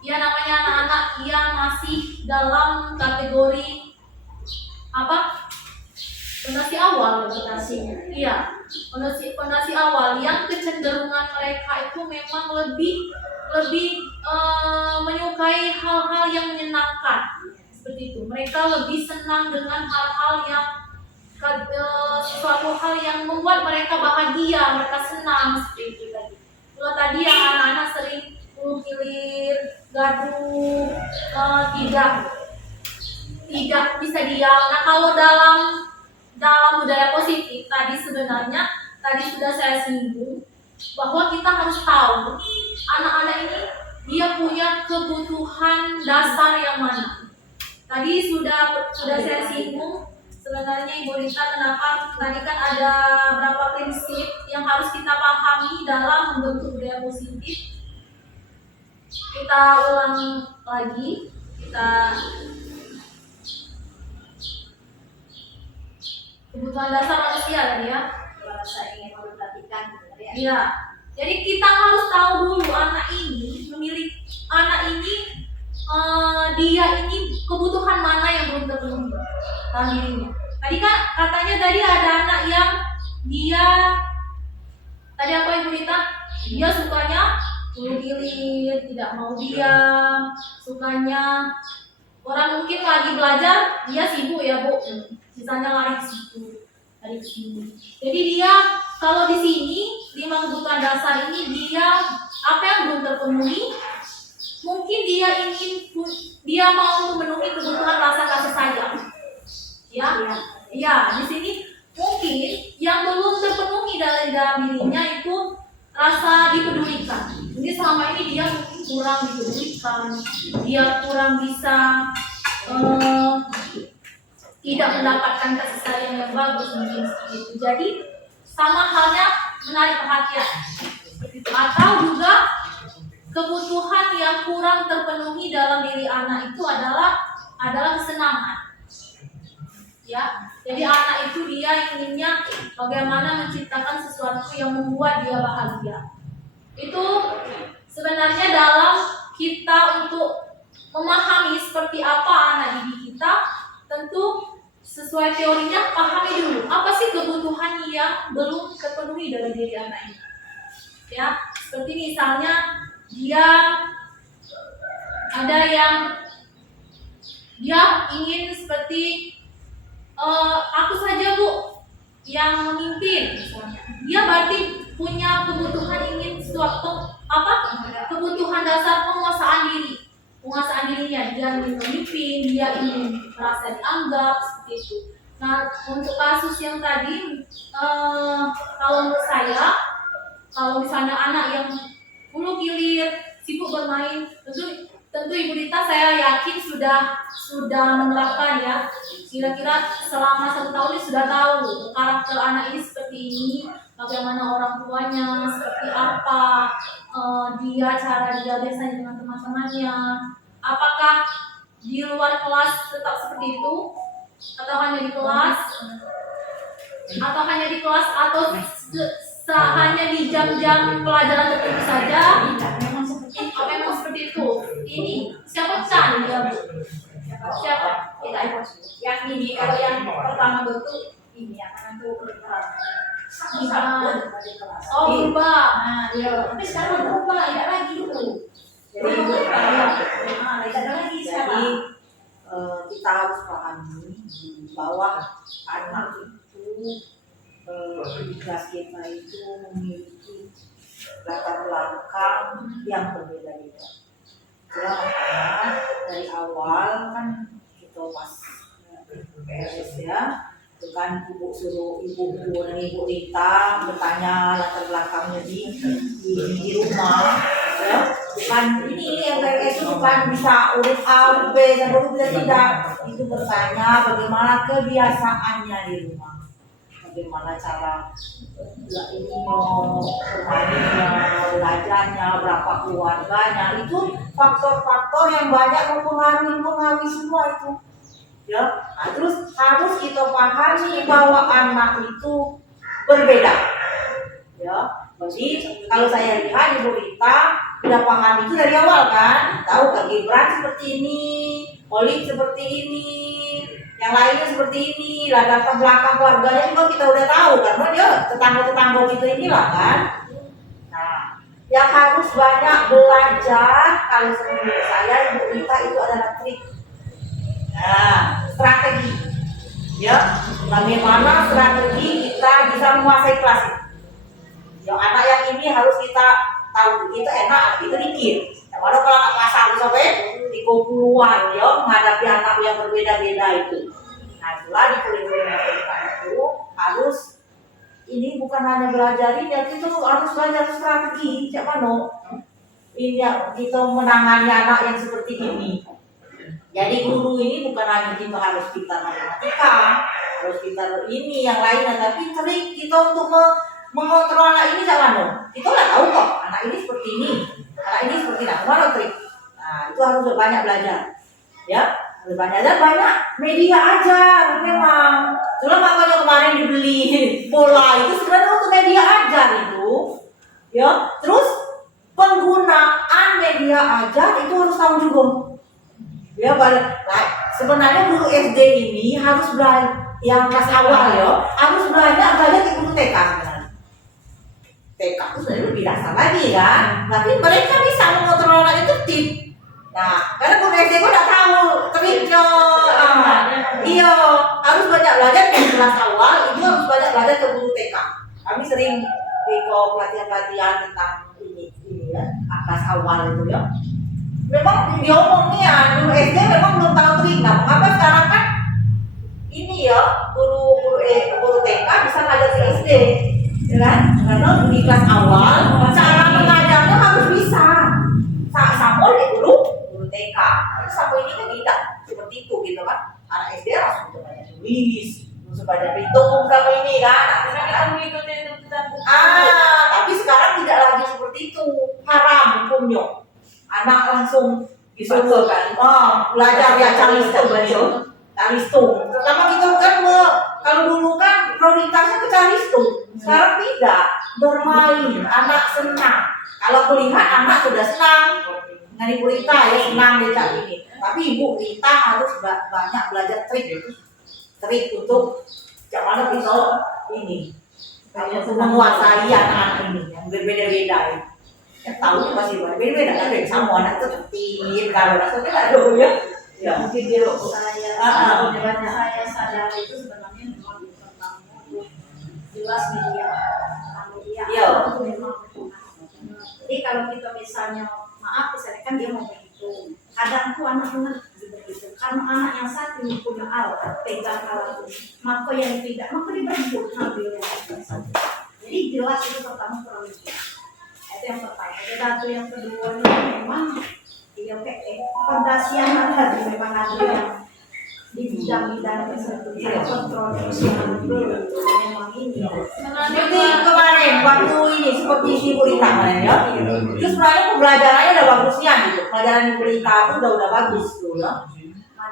ya namanya anak-anak yang masih dalam kategori fondasi awal iya, fondasi awal yang kecenderungan mereka itu memang lebih menyukai hal-hal yang menyenangkan seperti itu. Mereka lebih senang dengan hal-hal yang suatu hal yang membuat mereka bahagia, mereka senang seperti itu tadi. Kalau tadi yang anak-anak sering kilir, gaduh, tidak bisa diam. Nah, kalau dalam budaya positif tadi sebenarnya sudah saya singgung bahwa kita harus tahu anak-anak ini dia punya kebutuhan dasar yang mana. Tadi sudah saya singgung sebenarnya Ibu Rita, kenapa tadi kan ada berapa prinsip yang harus kita pahami dalam membentuk budaya positif. Kita ulang lagi, kebutuhan dasar manusia tadi ya. Saya ingin memperhatikan ya. Iya. Jadi kita harus tahu dulu anak ini dia ini kebutuhan mana yang belum terpenuhi dalam dirinya. Tadi kan katanya tadi ada anak yang dia tadi apa Ibu Rita? Dia sukanya gilir, tidak mau diam, sukanya orang mungkin lagi belajar dia sibuk ya Bu, sisanya lari ke situ, lari ke sini. Jadi dia kalau di sini 5 kebutuhan dasar ini dia apa yang belum terpenuhi? Mungkin dia mau memenuhi kebutuhan rasa kasih sayang. Ya, di sini mungkin yang belum terpenuhi dalam dirinya itu rasa dipedulikan. Jadi selama ini dia mungkin kurang dipedulikan, dia kurang bisa tidak mendapatkan kasih sayang yang bagus mungkin seperti itu. Jadi sama halnya menarik perhatian seperti itu. Atau juga kebutuhan yang kurang terpenuhi dalam diri anak itu adalah kesenangan. Ya, jadi anak itu dia inginnya bagaimana menciptakan sesuatu yang membuat dia bahagia. Itu sebenarnya dalam kita untuk memahami seperti apa anak didik kita, tentu sesuai teorinya pahami dulu apa sih kebutuhan yang belum terpenuhi dari diri anak ini. Ya, seperti misalnya dia ada yang dia ingin seperti aku saja Bu yang memimpin misalnya. Dia berarti punya kebutuhan ingin suatu kebutuhan dasar penguasaan dirinya. Dia ingin memimpin, dia ingin merasa dianggap seperti itu. Nah, untuk kasus yang tadi kalau menurut saya, kalau misalnya anak yang hulu kilir, sibuk bermain, tentu Ibu Rita saya yakin sudah menerapkan ya. Kira-kira selama 1 tahun ini sudah tahu karakter anak ini seperti ini, bagaimana orang tuanya, seperti apa cara dia biasanya dengan teman-temannya. Apakah di luar kelas tetap seperti itu, atau hanya di kelas, atau hanya di jam-jam pelajaran tertentu saja? Memang seperti itu. Ini siapa Chan ya Bu? Siapa? Yang ini kalau yang pertama itu ini yang kanan tuh berubah. Berubah. Nah, iya. Tapi sekarang berubah, tidak lagi itu. Jadi tidak lagi sekarang. Kita harus pahami bahwa anak itu kelas kita itu memiliki latar belakang yang berbeda-beda. Itulah makanya dari awal kan kita pas PRS ya, bukan ibu dan ibu Rita bertanya latar belakangnya di rumah, ya. Bukan ini yang PRS itu bukan bisa urut A, urut B, dan urut B tidak. Itu bertanya bagaimana kebiasaannya di rumah, bagaimana cara ini bermainnya, belajarnya, berapa keluarganya, itu faktor-faktor yang banyak mempengaruhi semua itu. Ya, nah, terus harus kita pahami bahwa anak itu berbeda. Ya, jadi kalau saya lihat Ibu Rita udah paham itu dari awal kan, tahu Kak Gibran seperti ini, Olik seperti ini, yang lainnya seperti ini, lah latar belakang keluarganya juga kita udah tahu karena dia tetangga-tetangga kita inilah kan. Nah, yang harus banyak belajar kalau menurut saya Ibu Rita itu adalah trik. Nah, strategi. Ya, bagaimana strategi kita bisa menguasai kelas itu. Yang anak yang ini harus kita tahu itu enak, itu dikit. Yang mana kalau anak kelas 1 sampai 30-an ya menghadapi anak yang berbeda-beda itu. Nah, itulah di kurikulum kita itu harus ini bukan hanya belajarin, ya itu harus belajar strategi. Cak Mano, ini ya, kita menangani anak yang seperti ini. Jadi guru ini bukan hanya kita harus pintar matematika, harus pintar ini yang lainnya, tapi trik kita untuk mengontrol anak ini Cak Mano. Kita udah tahu kok anak ini seperti ini, anak ini seperti ini. Mana trik? Nah, itu harus banyak belajar. Ya, harus banyak dan banyak media ajar memang. Cuma makanya kemarin dibeli bola itu sebenarnya untuk media ajar itu. Ya, terus penggunaan media ajar itu harus tahu juga. Ya, sebenarnya guru SD ini harus belajar yang kelas awal ya, harus belajar ke guru TK sebenarnya. TK itu sebenarnya lebih dasar lagi kan, tapi mereka bisa mengontrol anak itu tip. Nah, karena guru SD kok nggak tahu triknya. Iya, harus banyak belajar di kelas awal, itu harus banyak belajar ke guru TK. Kami sering ikut pelatihan-pelatihan tentang ini ya, kelas awal itu ya. Memang diomongnya guru SD memang belum tahu trik. Nah, mengapa sekarang kan ini ya guru TK bisa ngajar ke SD, ya kan? Karena di kelas awal cara mengajarnya harus bisa sama oleh guru TK. Tapi sama ini kan tidak seperti itu gitu kan? Anak SD langsung banyak tulis, langsung banyak hitung sama ini kan? Tapi sekarang tidak lagi seperti itu, haram hukumnya. Anak langsung disuruh kan, belajar ya calistung. Pertama kita kan kalau dulu kan prioritasnya ke calistung, sekarang tidak, bermain, anak senang. Kalau kulihat anak sudah senang, dengan Ibu Rita ya senang dia ini. Tapi Ibu Rita harus banyak belajar trik untuk bagaimana kita ini menguasai anak-anak ini yang berbeda-beda. Yang tahu pasti beda-beda kan, sama anak itu tertib kalau rasanya nggak dulu ya. Ya mungkin dia saya sadar itu sebenarnya memang tentang jelas media. Iya. Itu memang. Jadi kalau kita misalnya maaf misalnya kan dia mau begitu, kadang tuh anak mengerti begitu. Karena anak yang satu punya alat, pegang alat itu, maka yang tidak, maka dia berebut ngambil yang satu. Jadi jelas itu pertama kurang lebih. Itu yang pertama. Satu yang kedua ini memang dia fondasian ada memang ada yang di bidang-bidang tersebut saya kontrol memang ini. Seperti kemarin waktu ini seperti Ibu Rita kemarin ya. Itu sebenarnya pembelajarannya udah bagusnya gitu. Pelajaran Ibu Rita itu udah bagus tuh ya.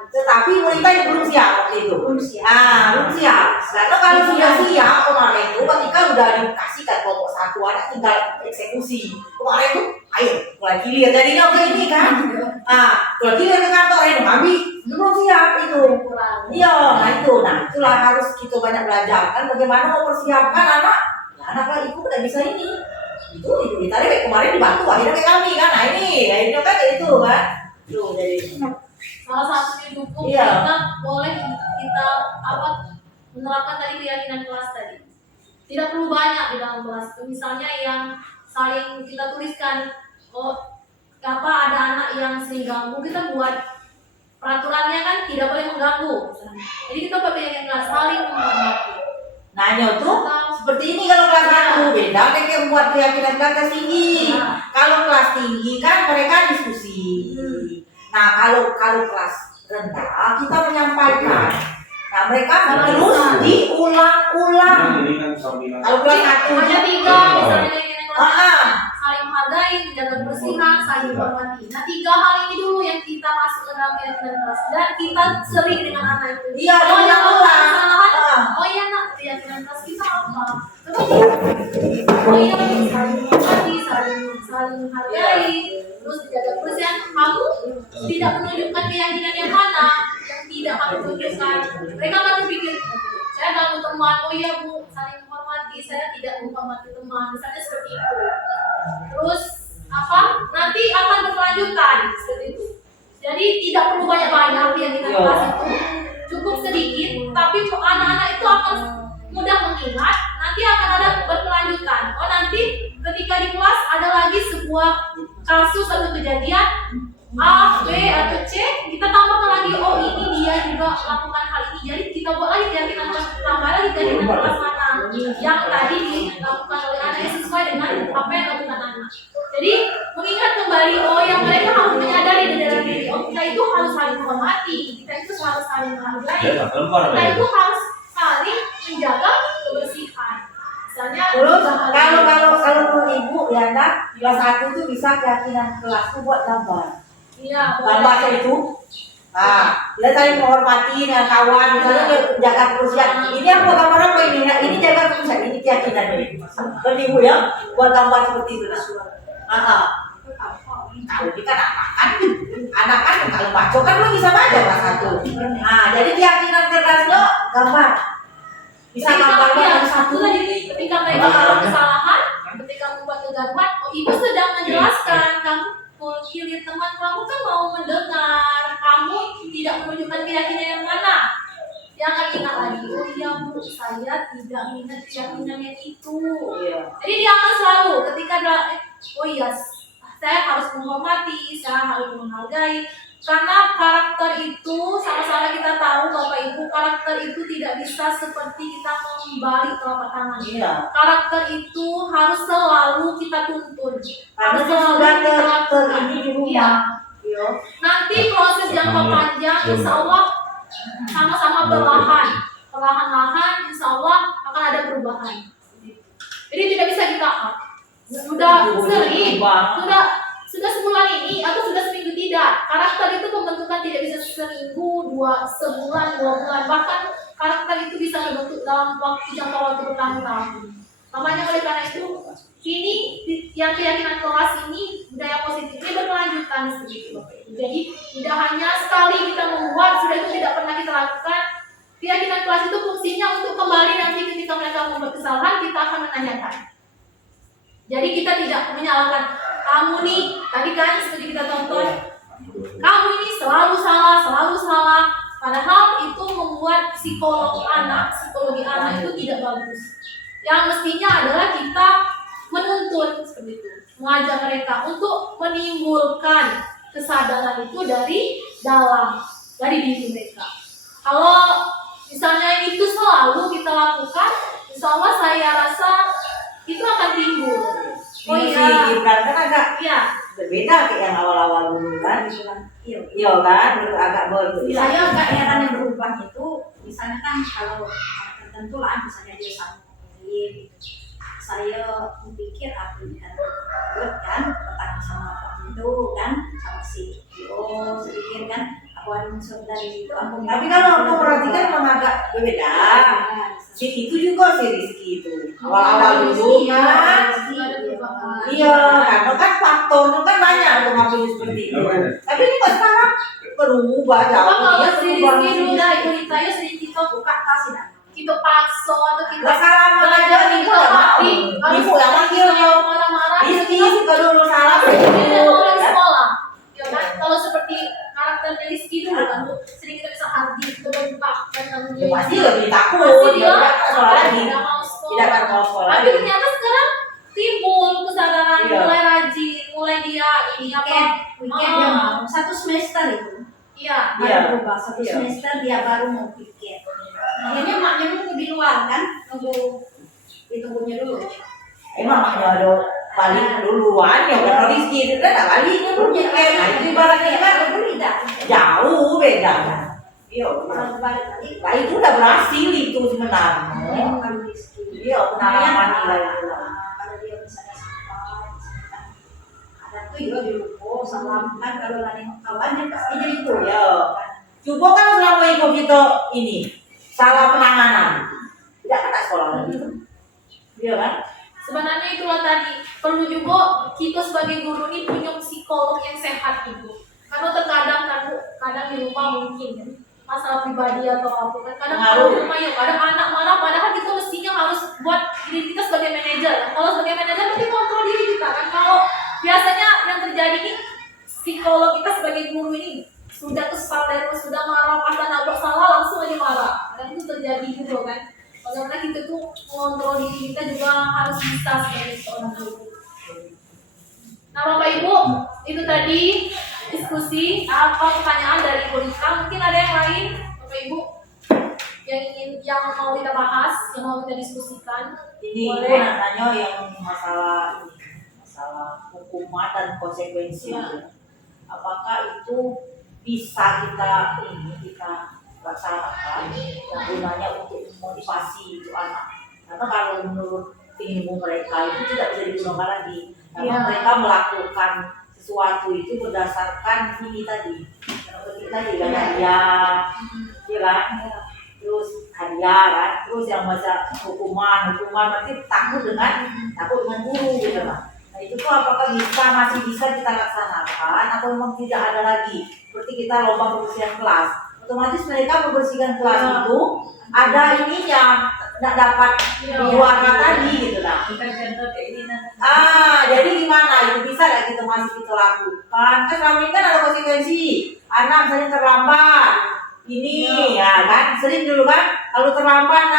Tetapi Ibu Rita belum siap waktu itu. Belum siap. Karena kalau sudah siap kemarin itu ketika udah dikasihkan kelompok satu anak tinggal eksekusi. Kemarin tuh ayo mulai gilir jadinya kayak ini kan. Mulai gilir ke kantor ini kami belum siap itu. Iya, nah itulah harus kita banyak belajar kan bagaimana mau persiapkan anak. Ya anak ibu udah bisa ini. Itu Ibu Rita deh kemarin dibantu akhirnya kayak kami kan. Nah ini akhirnya kan kayak itu kan. Tuh jadi salah satunya dukung Iya. kita boleh kita menerapkan tadi keyakinan kelas tadi. Tidak perlu banyak di dalam kelas itu. Misalnya yang saling kita tuliskan, ada anak yang sering ganggu, kita buat peraturannya kan tidak boleh mengganggu. Jadi kita pakai keyakinan kelas saling menghormati. nanya tuh seperti ini kalau kelas 1 beda kayak buat keyakinan kelas tinggi. Kalau kelas tinggi kan mereka diskusi. Nah kalau kelas rendah kita menyampaikan. Nah mereka terus diulang-ulang. Kalau kelas 1 Hanya 3 misalnya keyakinan kelas. Saling menghargai, menjaga kebersihan, saling menghormati. Nah 3 hal ini dulu yang kita masuk ke dalam keyakinan kelas dan kita sering dengan anak itu. Iya, yang ulang. oh iya nak keyakinan kelas kita apa? Terus oh iya saling menghormati, saling menghargai. Terus dijaga terus yang kamu tidak menunjukkan keyakinan yang mana yang tidak kamu tunjukkan. Mereka akan berpikir, saya ganggu teman, oh iya bu, saling menghormati, saya tidak menghormati teman, misalnya seperti itu. Terus nanti akan berkelanjutan seperti itu. Jadi tidak perlu banyak-banyak yang kita kelas itu, cukup sedikit, tapi anak-anak itu akan mudah mengingat. Nanti akan ada berkelanjutan. Oh nanti ketika di kelas ada lagi sebuah kasus atau kejadian A, B atau C, kita tambahkan lagi, oh ini dia juga melakukan hal ini. Jadi kita buat lagi keyakinan, tambah lagi keyakinan kelas mana yang tadi dilakukan oleh anak sesuai dengan apa yang dilakukan anak. Jadi mengingat kembali, oh yang mereka harus menyadari di dalam diri, oh kita itu harus saling menghormati, kita itu harus saling menghargai, kita itu harus saling menjaga kebersihan. Misalnya, Terus kalau ibu ya nak kelas 1 tuh bisa keyakinan kelas tuh buat gambar. iya, Gambar itu. Nah, dia saling menghormati dengan kawan, misalnya dia jaga kebersihan. Ini yang buat gambar apa ini? Nah, ini jaga kebersihan, ini keyakinan ini. Kan ibu ya, buat gambar seperti itu. Kalau ini kan anak kan kalau baca kan lo bisa baca kelas 1. Nah, jadi keyakinan kelas lo gambar. Bisa gambar yang kelas 1. satu tadi ketika mereka melakukan kesalahan, ketika membuat kegagalan, oh ibu sedang menjelaskan kamu kilir teman kamu kan mau mendengar, kamu tidak menunjukkan keyakinan yang mana. Yang akan ingat lagi, oh iya bu, saya tidak ingat keyakinan yang itu. Jadi dia akan selalu ketika ada, oh iya, saya harus menghormati, saya harus menghargai. Karena karakter itu, sama-sama kita tahu Bapak Ibu, karakter itu tidak bisa seperti kita membalik telapak tangan. Karakter itu harus selalu kita tuntun. Harus selalu kita ini di rumah. Nanti proses jangka panjang, insya Allah sama-sama perlahan-lahan, insya Allah akan ada perubahan. Jadi tidak bisa kita sudah sering, sudah sebulan ini atau sudah seminggu tidak. Karakter itu pembentukan tidak bisa seminggu, sebulan, 2 bulan. Bahkan karakter itu bisa dibentuk dalam jangka waktu bertahun-tahun. Makanya oleh karena itu, ini yang keyakinan kelas ini budaya positif ini berkelanjutan sedikit. Jadi tidak hanya sekali kita membuat, sudah itu tidak pernah kita lakukan. Keyakinan kelas itu fungsinya untuk kembali nanti ketika mereka membuat kesalahan, kita akan menanyakan. Jadi kita tidak menyalahkan kamu nih, tadi kan seperti kita tonton, kamu ini selalu salah. Padahal itu membuat psikologi anak itu tidak bagus. Yang mestinya adalah kita menuntun seperti itu, mengajak mereka untuk menimbulkan kesadaran itu dari dalam, dari diri mereka. Kalau misalnya itu selalu kita lakukan, insya Allah saya rasa itu akan timbul. Oh iya, Gibran kan agak berbeda kayak yang awal-awal dulu kan. Iya kan, itu agak berbeda. Saya agak heran yang berubah itu, misalnya kan kalau tertentu lah, misalnya dia sama gitu. Saya pikir aku kan petani sama apa itu kan, sama si sedikit kan, aku ada unsur dari situ. Tapi kalau aku perhatikan memang agak berbeda. Si itu juga si Rizky itu awal-awal dulu kan. Iya, karena kan faktornya kan banyak untuk ngambil seperti itu. Tapi ini kok sekarang berubah jauh. kalau Dia si berubah. Rizky dulu dah ikut ditanya sering kita buka tas ya. Kita paksa atau kita Lah salah aja ibu yang mau. Ibu yang manggil yo. marah-marah. Rizky kalau dulu salah. Dia orang di sekolah. Ya kan, kalau seperti karakternya Rizky dulu kan, sering kita bisa hadir, kita berbuka dan Ya pasti lebih takut. pasti dia Dia kan sekolah lagi. tidak mau sekolah. Tidak akan mau sekolah Tapi lagi. ternyata sekarang timbul kesadaran, Iya. mulai rajin, mulai dia ini apa? Weekend dia mau 1 semester itu. Iya. Iya. Baru berubah 1 Iya. semester dia baru mau pikir. Akhirnya maknya nunggu di luar kan, ditunggunya dulu. Emang maknya ada balik duluan ya karena Rizky itu kan baliknya dulu ya kan. Nah, itu ibaratnya kan Berbeda. jauh beda. Iya, Kalau balik lagi, nah itu udah berhasil itu sebenarnya. kalau Rizky. Iya, pengalaman nilai itu. Kalau dia misalnya sampai, misalkan ada tuh juga di ruko, salam kan kalau ada kawannya pasti jadi itu. Iya. Coba kan selama ikut kita ini salah penanganan, tidak kena sekolah lagi. Iya kan? Sebenarnya itulah tadi, perlu juga kita sebagai guru ini punya psikolog yang sehat itu. Karena terkadang kan Bu, kadang di rumah mungkin kan, masalah pribadi atau apa kan, kadang kalau di rumah ya kadang anak marah, padahal kita mestinya harus buat diri kita sebagai manajer kan. Kalau sebagai manajer berarti kontrol diri kita kan. Kalau biasanya yang terjadi ini psikolog kita sebagai guru ini sudah kesal dan sudah marah, pas anak bersalah langsung aja marah. Dan itu terjadi juga kan. Bagaimana kita tuh mengontrol diri kita juga harus bisa sebagai seorang guru. Nah Bapak Ibu, itu tadi diskusi apa pertanyaan dari Ibu Rika. Mungkin ada yang lain Bapak Ibu yang mau kita bahas, yang mau kita diskusikan. Ini boleh. nanya yang masalah hukuman dan konsekuensi. Ya. Apakah itu bisa kita laksanakan yang gunanya untuk motivasi itu anak? Karena kalau menurut ilmu mereka itu tidak bisa digunakan lagi. Karena Ya. mereka melakukan sesuatu itu berdasarkan ini tadi. Kita juga hadiah, ya kan? Terus hadiah kan? Terus yang masa hukuman nanti takut dengan guru gitu kan? Nah itu tuh apakah masih bisa kita laksanakan atau memang tidak ada lagi? Seperti kita lomba pembersihan kelas, otomatis mereka membersihkan kelas itu ada ininya, nggak dapat juara tadi gitu lah. Jadi gimana? Itu bisa nggak kita masih kita lakukan? Kan selama ini kan ada konsekuensi. Anak misalnya terlambat, ini ya kan sering dulu kan kalau terlambat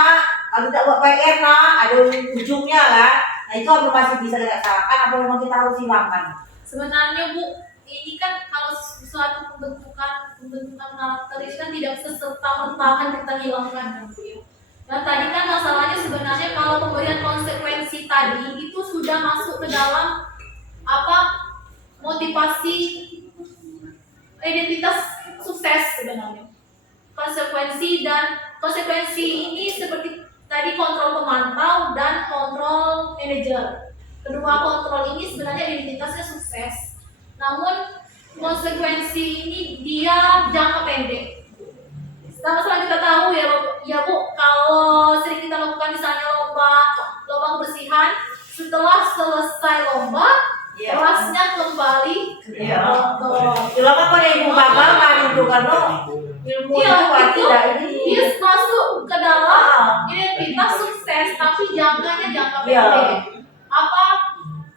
kalau tidak buat PR ada ujungnya kan. Nah itu apa masih bisa dilaksanakan atau memang kita harus hilangkan? Sebenarnya Bu, ini kan kalau suatu pembentukan karakter itu kan tidak serta-merta kita hilangkan kan Bu ya. Nah tadi kan masalahnya sebenarnya kalau pemberian konsekuensi tadi itu sudah masuk ke dalam motivasi identitas sukses sebenarnya. Konsekuensi ini seperti tadi kontrol pemantau dan kontrol manajer. Kedua kontrol ini sebenarnya identitasnya sukses. Namun konsekuensi ini dia jangka pendek. Sama-sama kita tahu ya Bu, kalau sering kita lakukan misalnya lomba kebersihan, setelah selesai lomba, kelasnya kembali kotor. Lama kok ibu bapak kan itu kan ilmu itu tidak ini. Dia masuk ke dalam identitas sukses, tapi jangka pendek.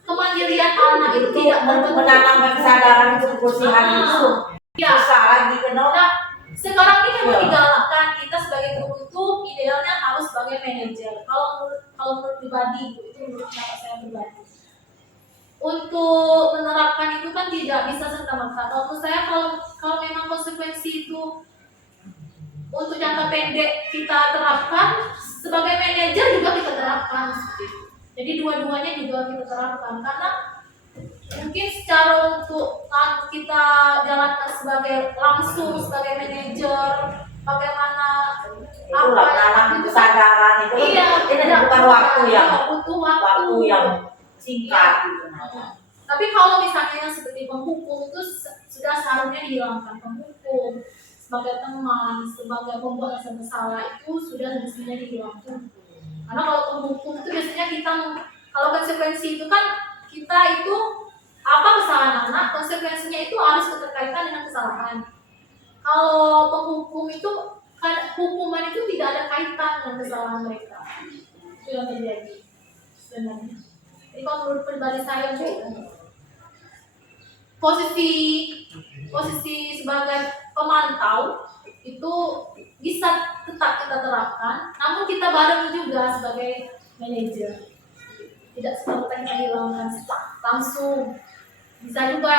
Kemandirian anak itu tidak terbentuk. Menanamkan kesadaran itu kebersihan itu susah lagi Nah, sekarang ini memang digalakkan kita sebagai guru itu idealnya harus sebagai manajer. Kalau menurut pribadi itu menurut pendapat saya pribadi. Untuk menerapkan itu kan tidak bisa serta-merta. Kalau menurut saya kalau memang konsekuensi itu untuk jangka pendek kita terapkan, sebagai manajer juga kita terapkan. Jadi dua-duanya juga kita terapkan karena mungkin secara untuk kita jalankan langsung sebagai manajer, bagaimana menanam kesadaran itu ini bukan waktu yang butuh waktu yang singkat gitu. Tapi kalau misalnya yang seperti penghukum itu sudah seharusnya dihilangkan. Penghukum sebagai teman, sebagai pembuat salah itu sudah mestinya dihilangkan. Karena kalau penghukum itu biasanya kalau konsekuensi itu kan kita itu kesalahan anak, konsekuensinya itu harus keterkaitan dengan kesalahan. Kalau penghukum itu hukuman itu tidak ada kaitan dengan kesalahan mereka. Itu yang terjadi sebenarnya. Jadi kalau menurut pribadi saya posisi sebagai pemantau itu bisa tetap kita terapkan, namun kita bareng juga sebagai manajer. Tidak seperti kita hilangkan langsung. Bisa juga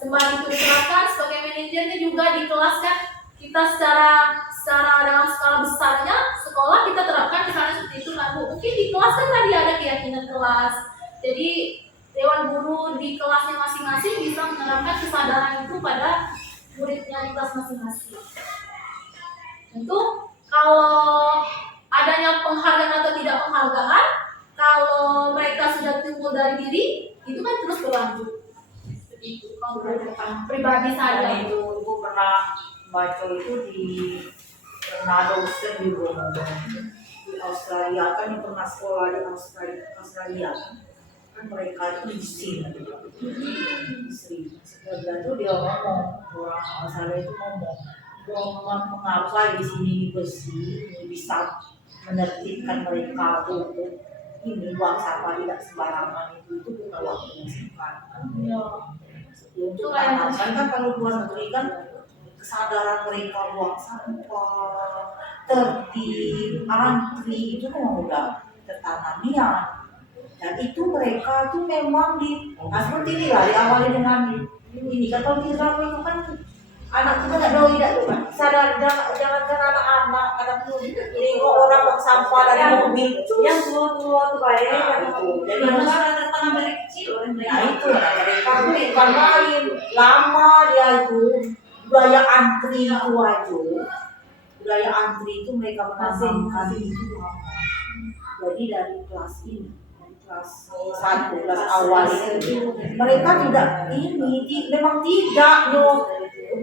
sembari itu diterapkan sebagai manajernya juga di kelas kan kita secara dalam skala besarnya sekolah kita terapkan misalnya seperti itu kan Bu. Mungkin di kelas kan tadi ada keyakinan kelas. Jadi dewan guru di kelasnya masing-masing bisa menerapkan kesadaran itu pada muridnya di kelas masing-masing. Tentu kalau adanya penghargaan atau tidak penghargaan, kalau mereka sudah timbul dari diri, itu kan terus berlanjut. Seperti itu. Kalau pribadi saya itu ibu pernah baca itu pernah dosen di Australia kan yang pernah sekolah di Australia kan mereka itu izin. Sebenarnya tuh dia ngomong, orang saya itu ngomong mengapa di sini bersih bisa menertibkan mereka untuk ini buang sampah tidak sembarangan itu bukan waktu yang singkat. Untuk tanamkan kan kalau luar negeri kan kesadaran mereka buang sampah, tertib, antri itu memang udah tertanam ya. Dan itu mereka tuh memang seperti ini lah diawali dengan ini kan kalau di drama itu kan anak kita nggak tahu tidak tuh kan sadar jangankan anak-anak tuh nengok orang buang sampah dari mobil yang tua-tua tuh baik kan itu. jadi Karena tertanam dari kecil kan nah itu mereka tuh bukan main lama dia itu budaya antri itu aja budaya antri itu mereka menanamkan itu lama jadi dari kelas ini kelas 1 kelas awal itu mereka tidak memang tidak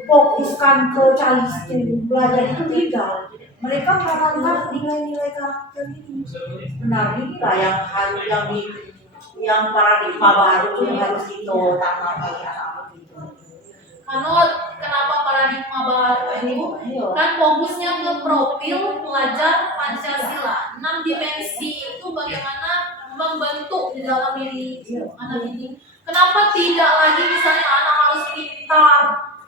fokuskan ke calis itu belajar itu tidak mereka menanamkan nilai-nilai karakter ini benar inilah yang paradigma baru itu yang harus ditanam bagi anak-anak itu. Karena kenapa paradigma baru ini kan fokusnya ke profil pelajar Pancasila 6 dimensi itu bagaimana membentuk di dalam diri anak ini. Kenapa tidak lagi misalnya anak harus pintar,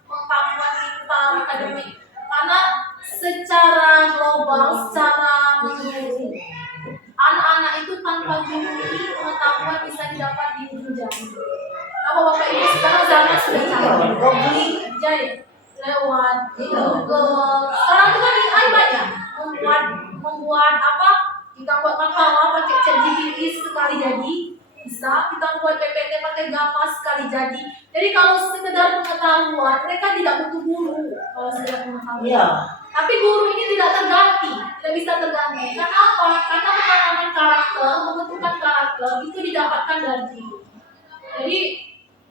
pengetahuan pintar, akademik? Karena secara global, secara menyeluruh, anak-anak itu tanpa guru ini pengetahuan bisa didapat di ujung jari. Apa Bapak Ibu sekarang zaman sudah canggih, jadi lewat Google. Sekarang itu kan AI banyak membuat apa? Kita buat makalah pakai ChatGPT sekali jadi bisa, kita buat PPT pakai Gamma sekali jadi. Jadi kalau sekedar pengetahuan, mereka tidak butuh guru kalau sekedar pengetahuan. Tapi guru ini tidak terganti, tidak bisa terganti. Karena apa? Karena penanaman karakter, membentukkan karakter itu didapatkan dari guru. Jadi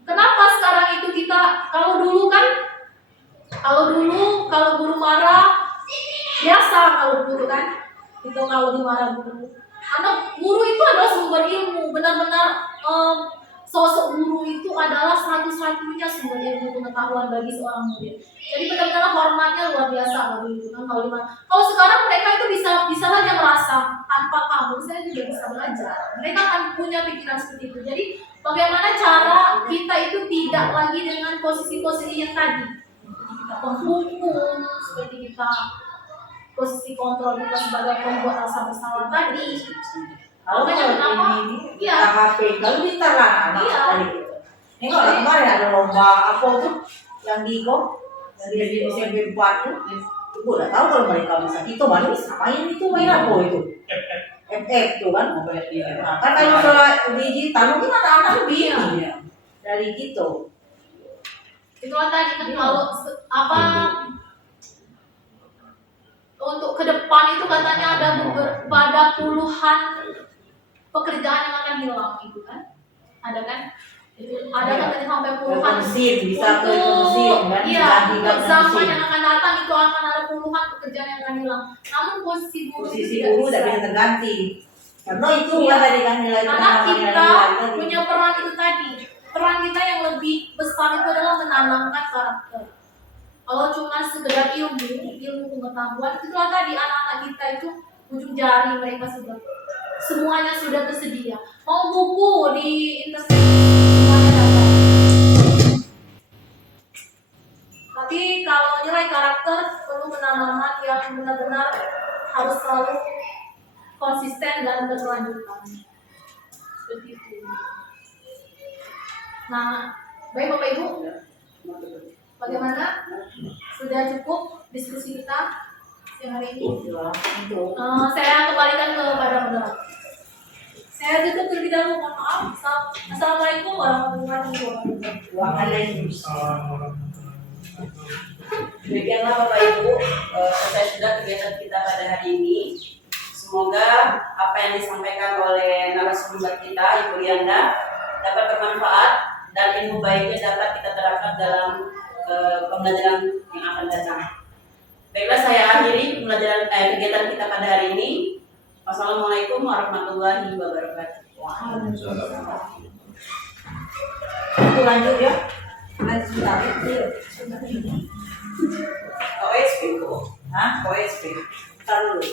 kenapa sekarang itu kita kalau dulu kalau guru marah biasa kalau guru kan itu kalau dimarah guru. Karena guru itu adalah sumber ilmu, benar-benar sosok guru itu adalah satu-satunya sumber ilmu pengetahuan bagi seorang murid. Jadi benar-benar hormatnya luar biasa bagi guru kan kalau dimarah. Kalau sekarang mereka itu bisa saja merasa tanpa kamu saya juga bisa belajar. Mereka akan punya pikiran seperti itu. Jadi bagaimana cara kita itu tidak lagi dengan posisi-posisi yang tadi kita penghukum, seperti kita posisi kontrol kita sebagai pembuat rasa bersalah tadi. Kalau kenapa? Iya. HP kalau kita lah anak dari itu. Ini kalau kemarin ada lomba apa tuh yang di dari SMP 4 tuh, ibu udah tahu kalau mereka bisa itu malah bisa main itu main apa itu? FF tuh kan. Nah, kan kalau soal digital mungkin anak-anak lebih dari gitu. Itulah tadi kan kalau untuk ke depan itu katanya ada puluhan pekerjaan yang akan hilang gitu kan, ada kan? Itu ada katanya sampai puluhan. Bisa ke mesin kan? Iya, untuk zaman yang akan datang itu akan ada puluhan pekerjaan yang akan hilang. Namun posisi guru tidak bisa terganti. Karena itu kan tadi kan nilai karena kita punya peran itu tadi. Peran kita yang lebih besar itu adalah menanamkan karakter. Kalau cuma sekedar ilmu pengetahuan, itulah tadi anak-anak kita itu ujung jari mereka semuanya sudah tersedia. Mau buku di internet semuanya dapat. Tapi kalau nilai karakter perlu penanaman yang benar-benar harus selalu konsisten dan berkelanjutan. Seperti itu. Nah, baik Bapak Ibu. Bagaimana? Sudah cukup diskusi kita siang hari ini? Saya kembalikan kepada moderator. Saya tutup terlebih dahulu. Mohon maaf. Assalamualaikum warahmatullahi wabarakatuh. Waalaikumsalam. Demikianlah Bapak Ibu, selesai sudah kegiatan kita pada hari ini. Semoga apa yang disampaikan oleh narasumber kita, Ibu Lianda, dapat bermanfaat dan ilmu baiknya dapat kita terapkan dalam pembelajaran yang akan datang. Baiklah, saya akhiri kegiatan kita pada hari ini. Wassalamualaikum warahmatullahi wabarakatuh. Waalaikumsalam. Itu lanjut ya. Lanjut sebentar. Yuk, sebentar. OSP kok. Hah? OSP. Ntar dulu.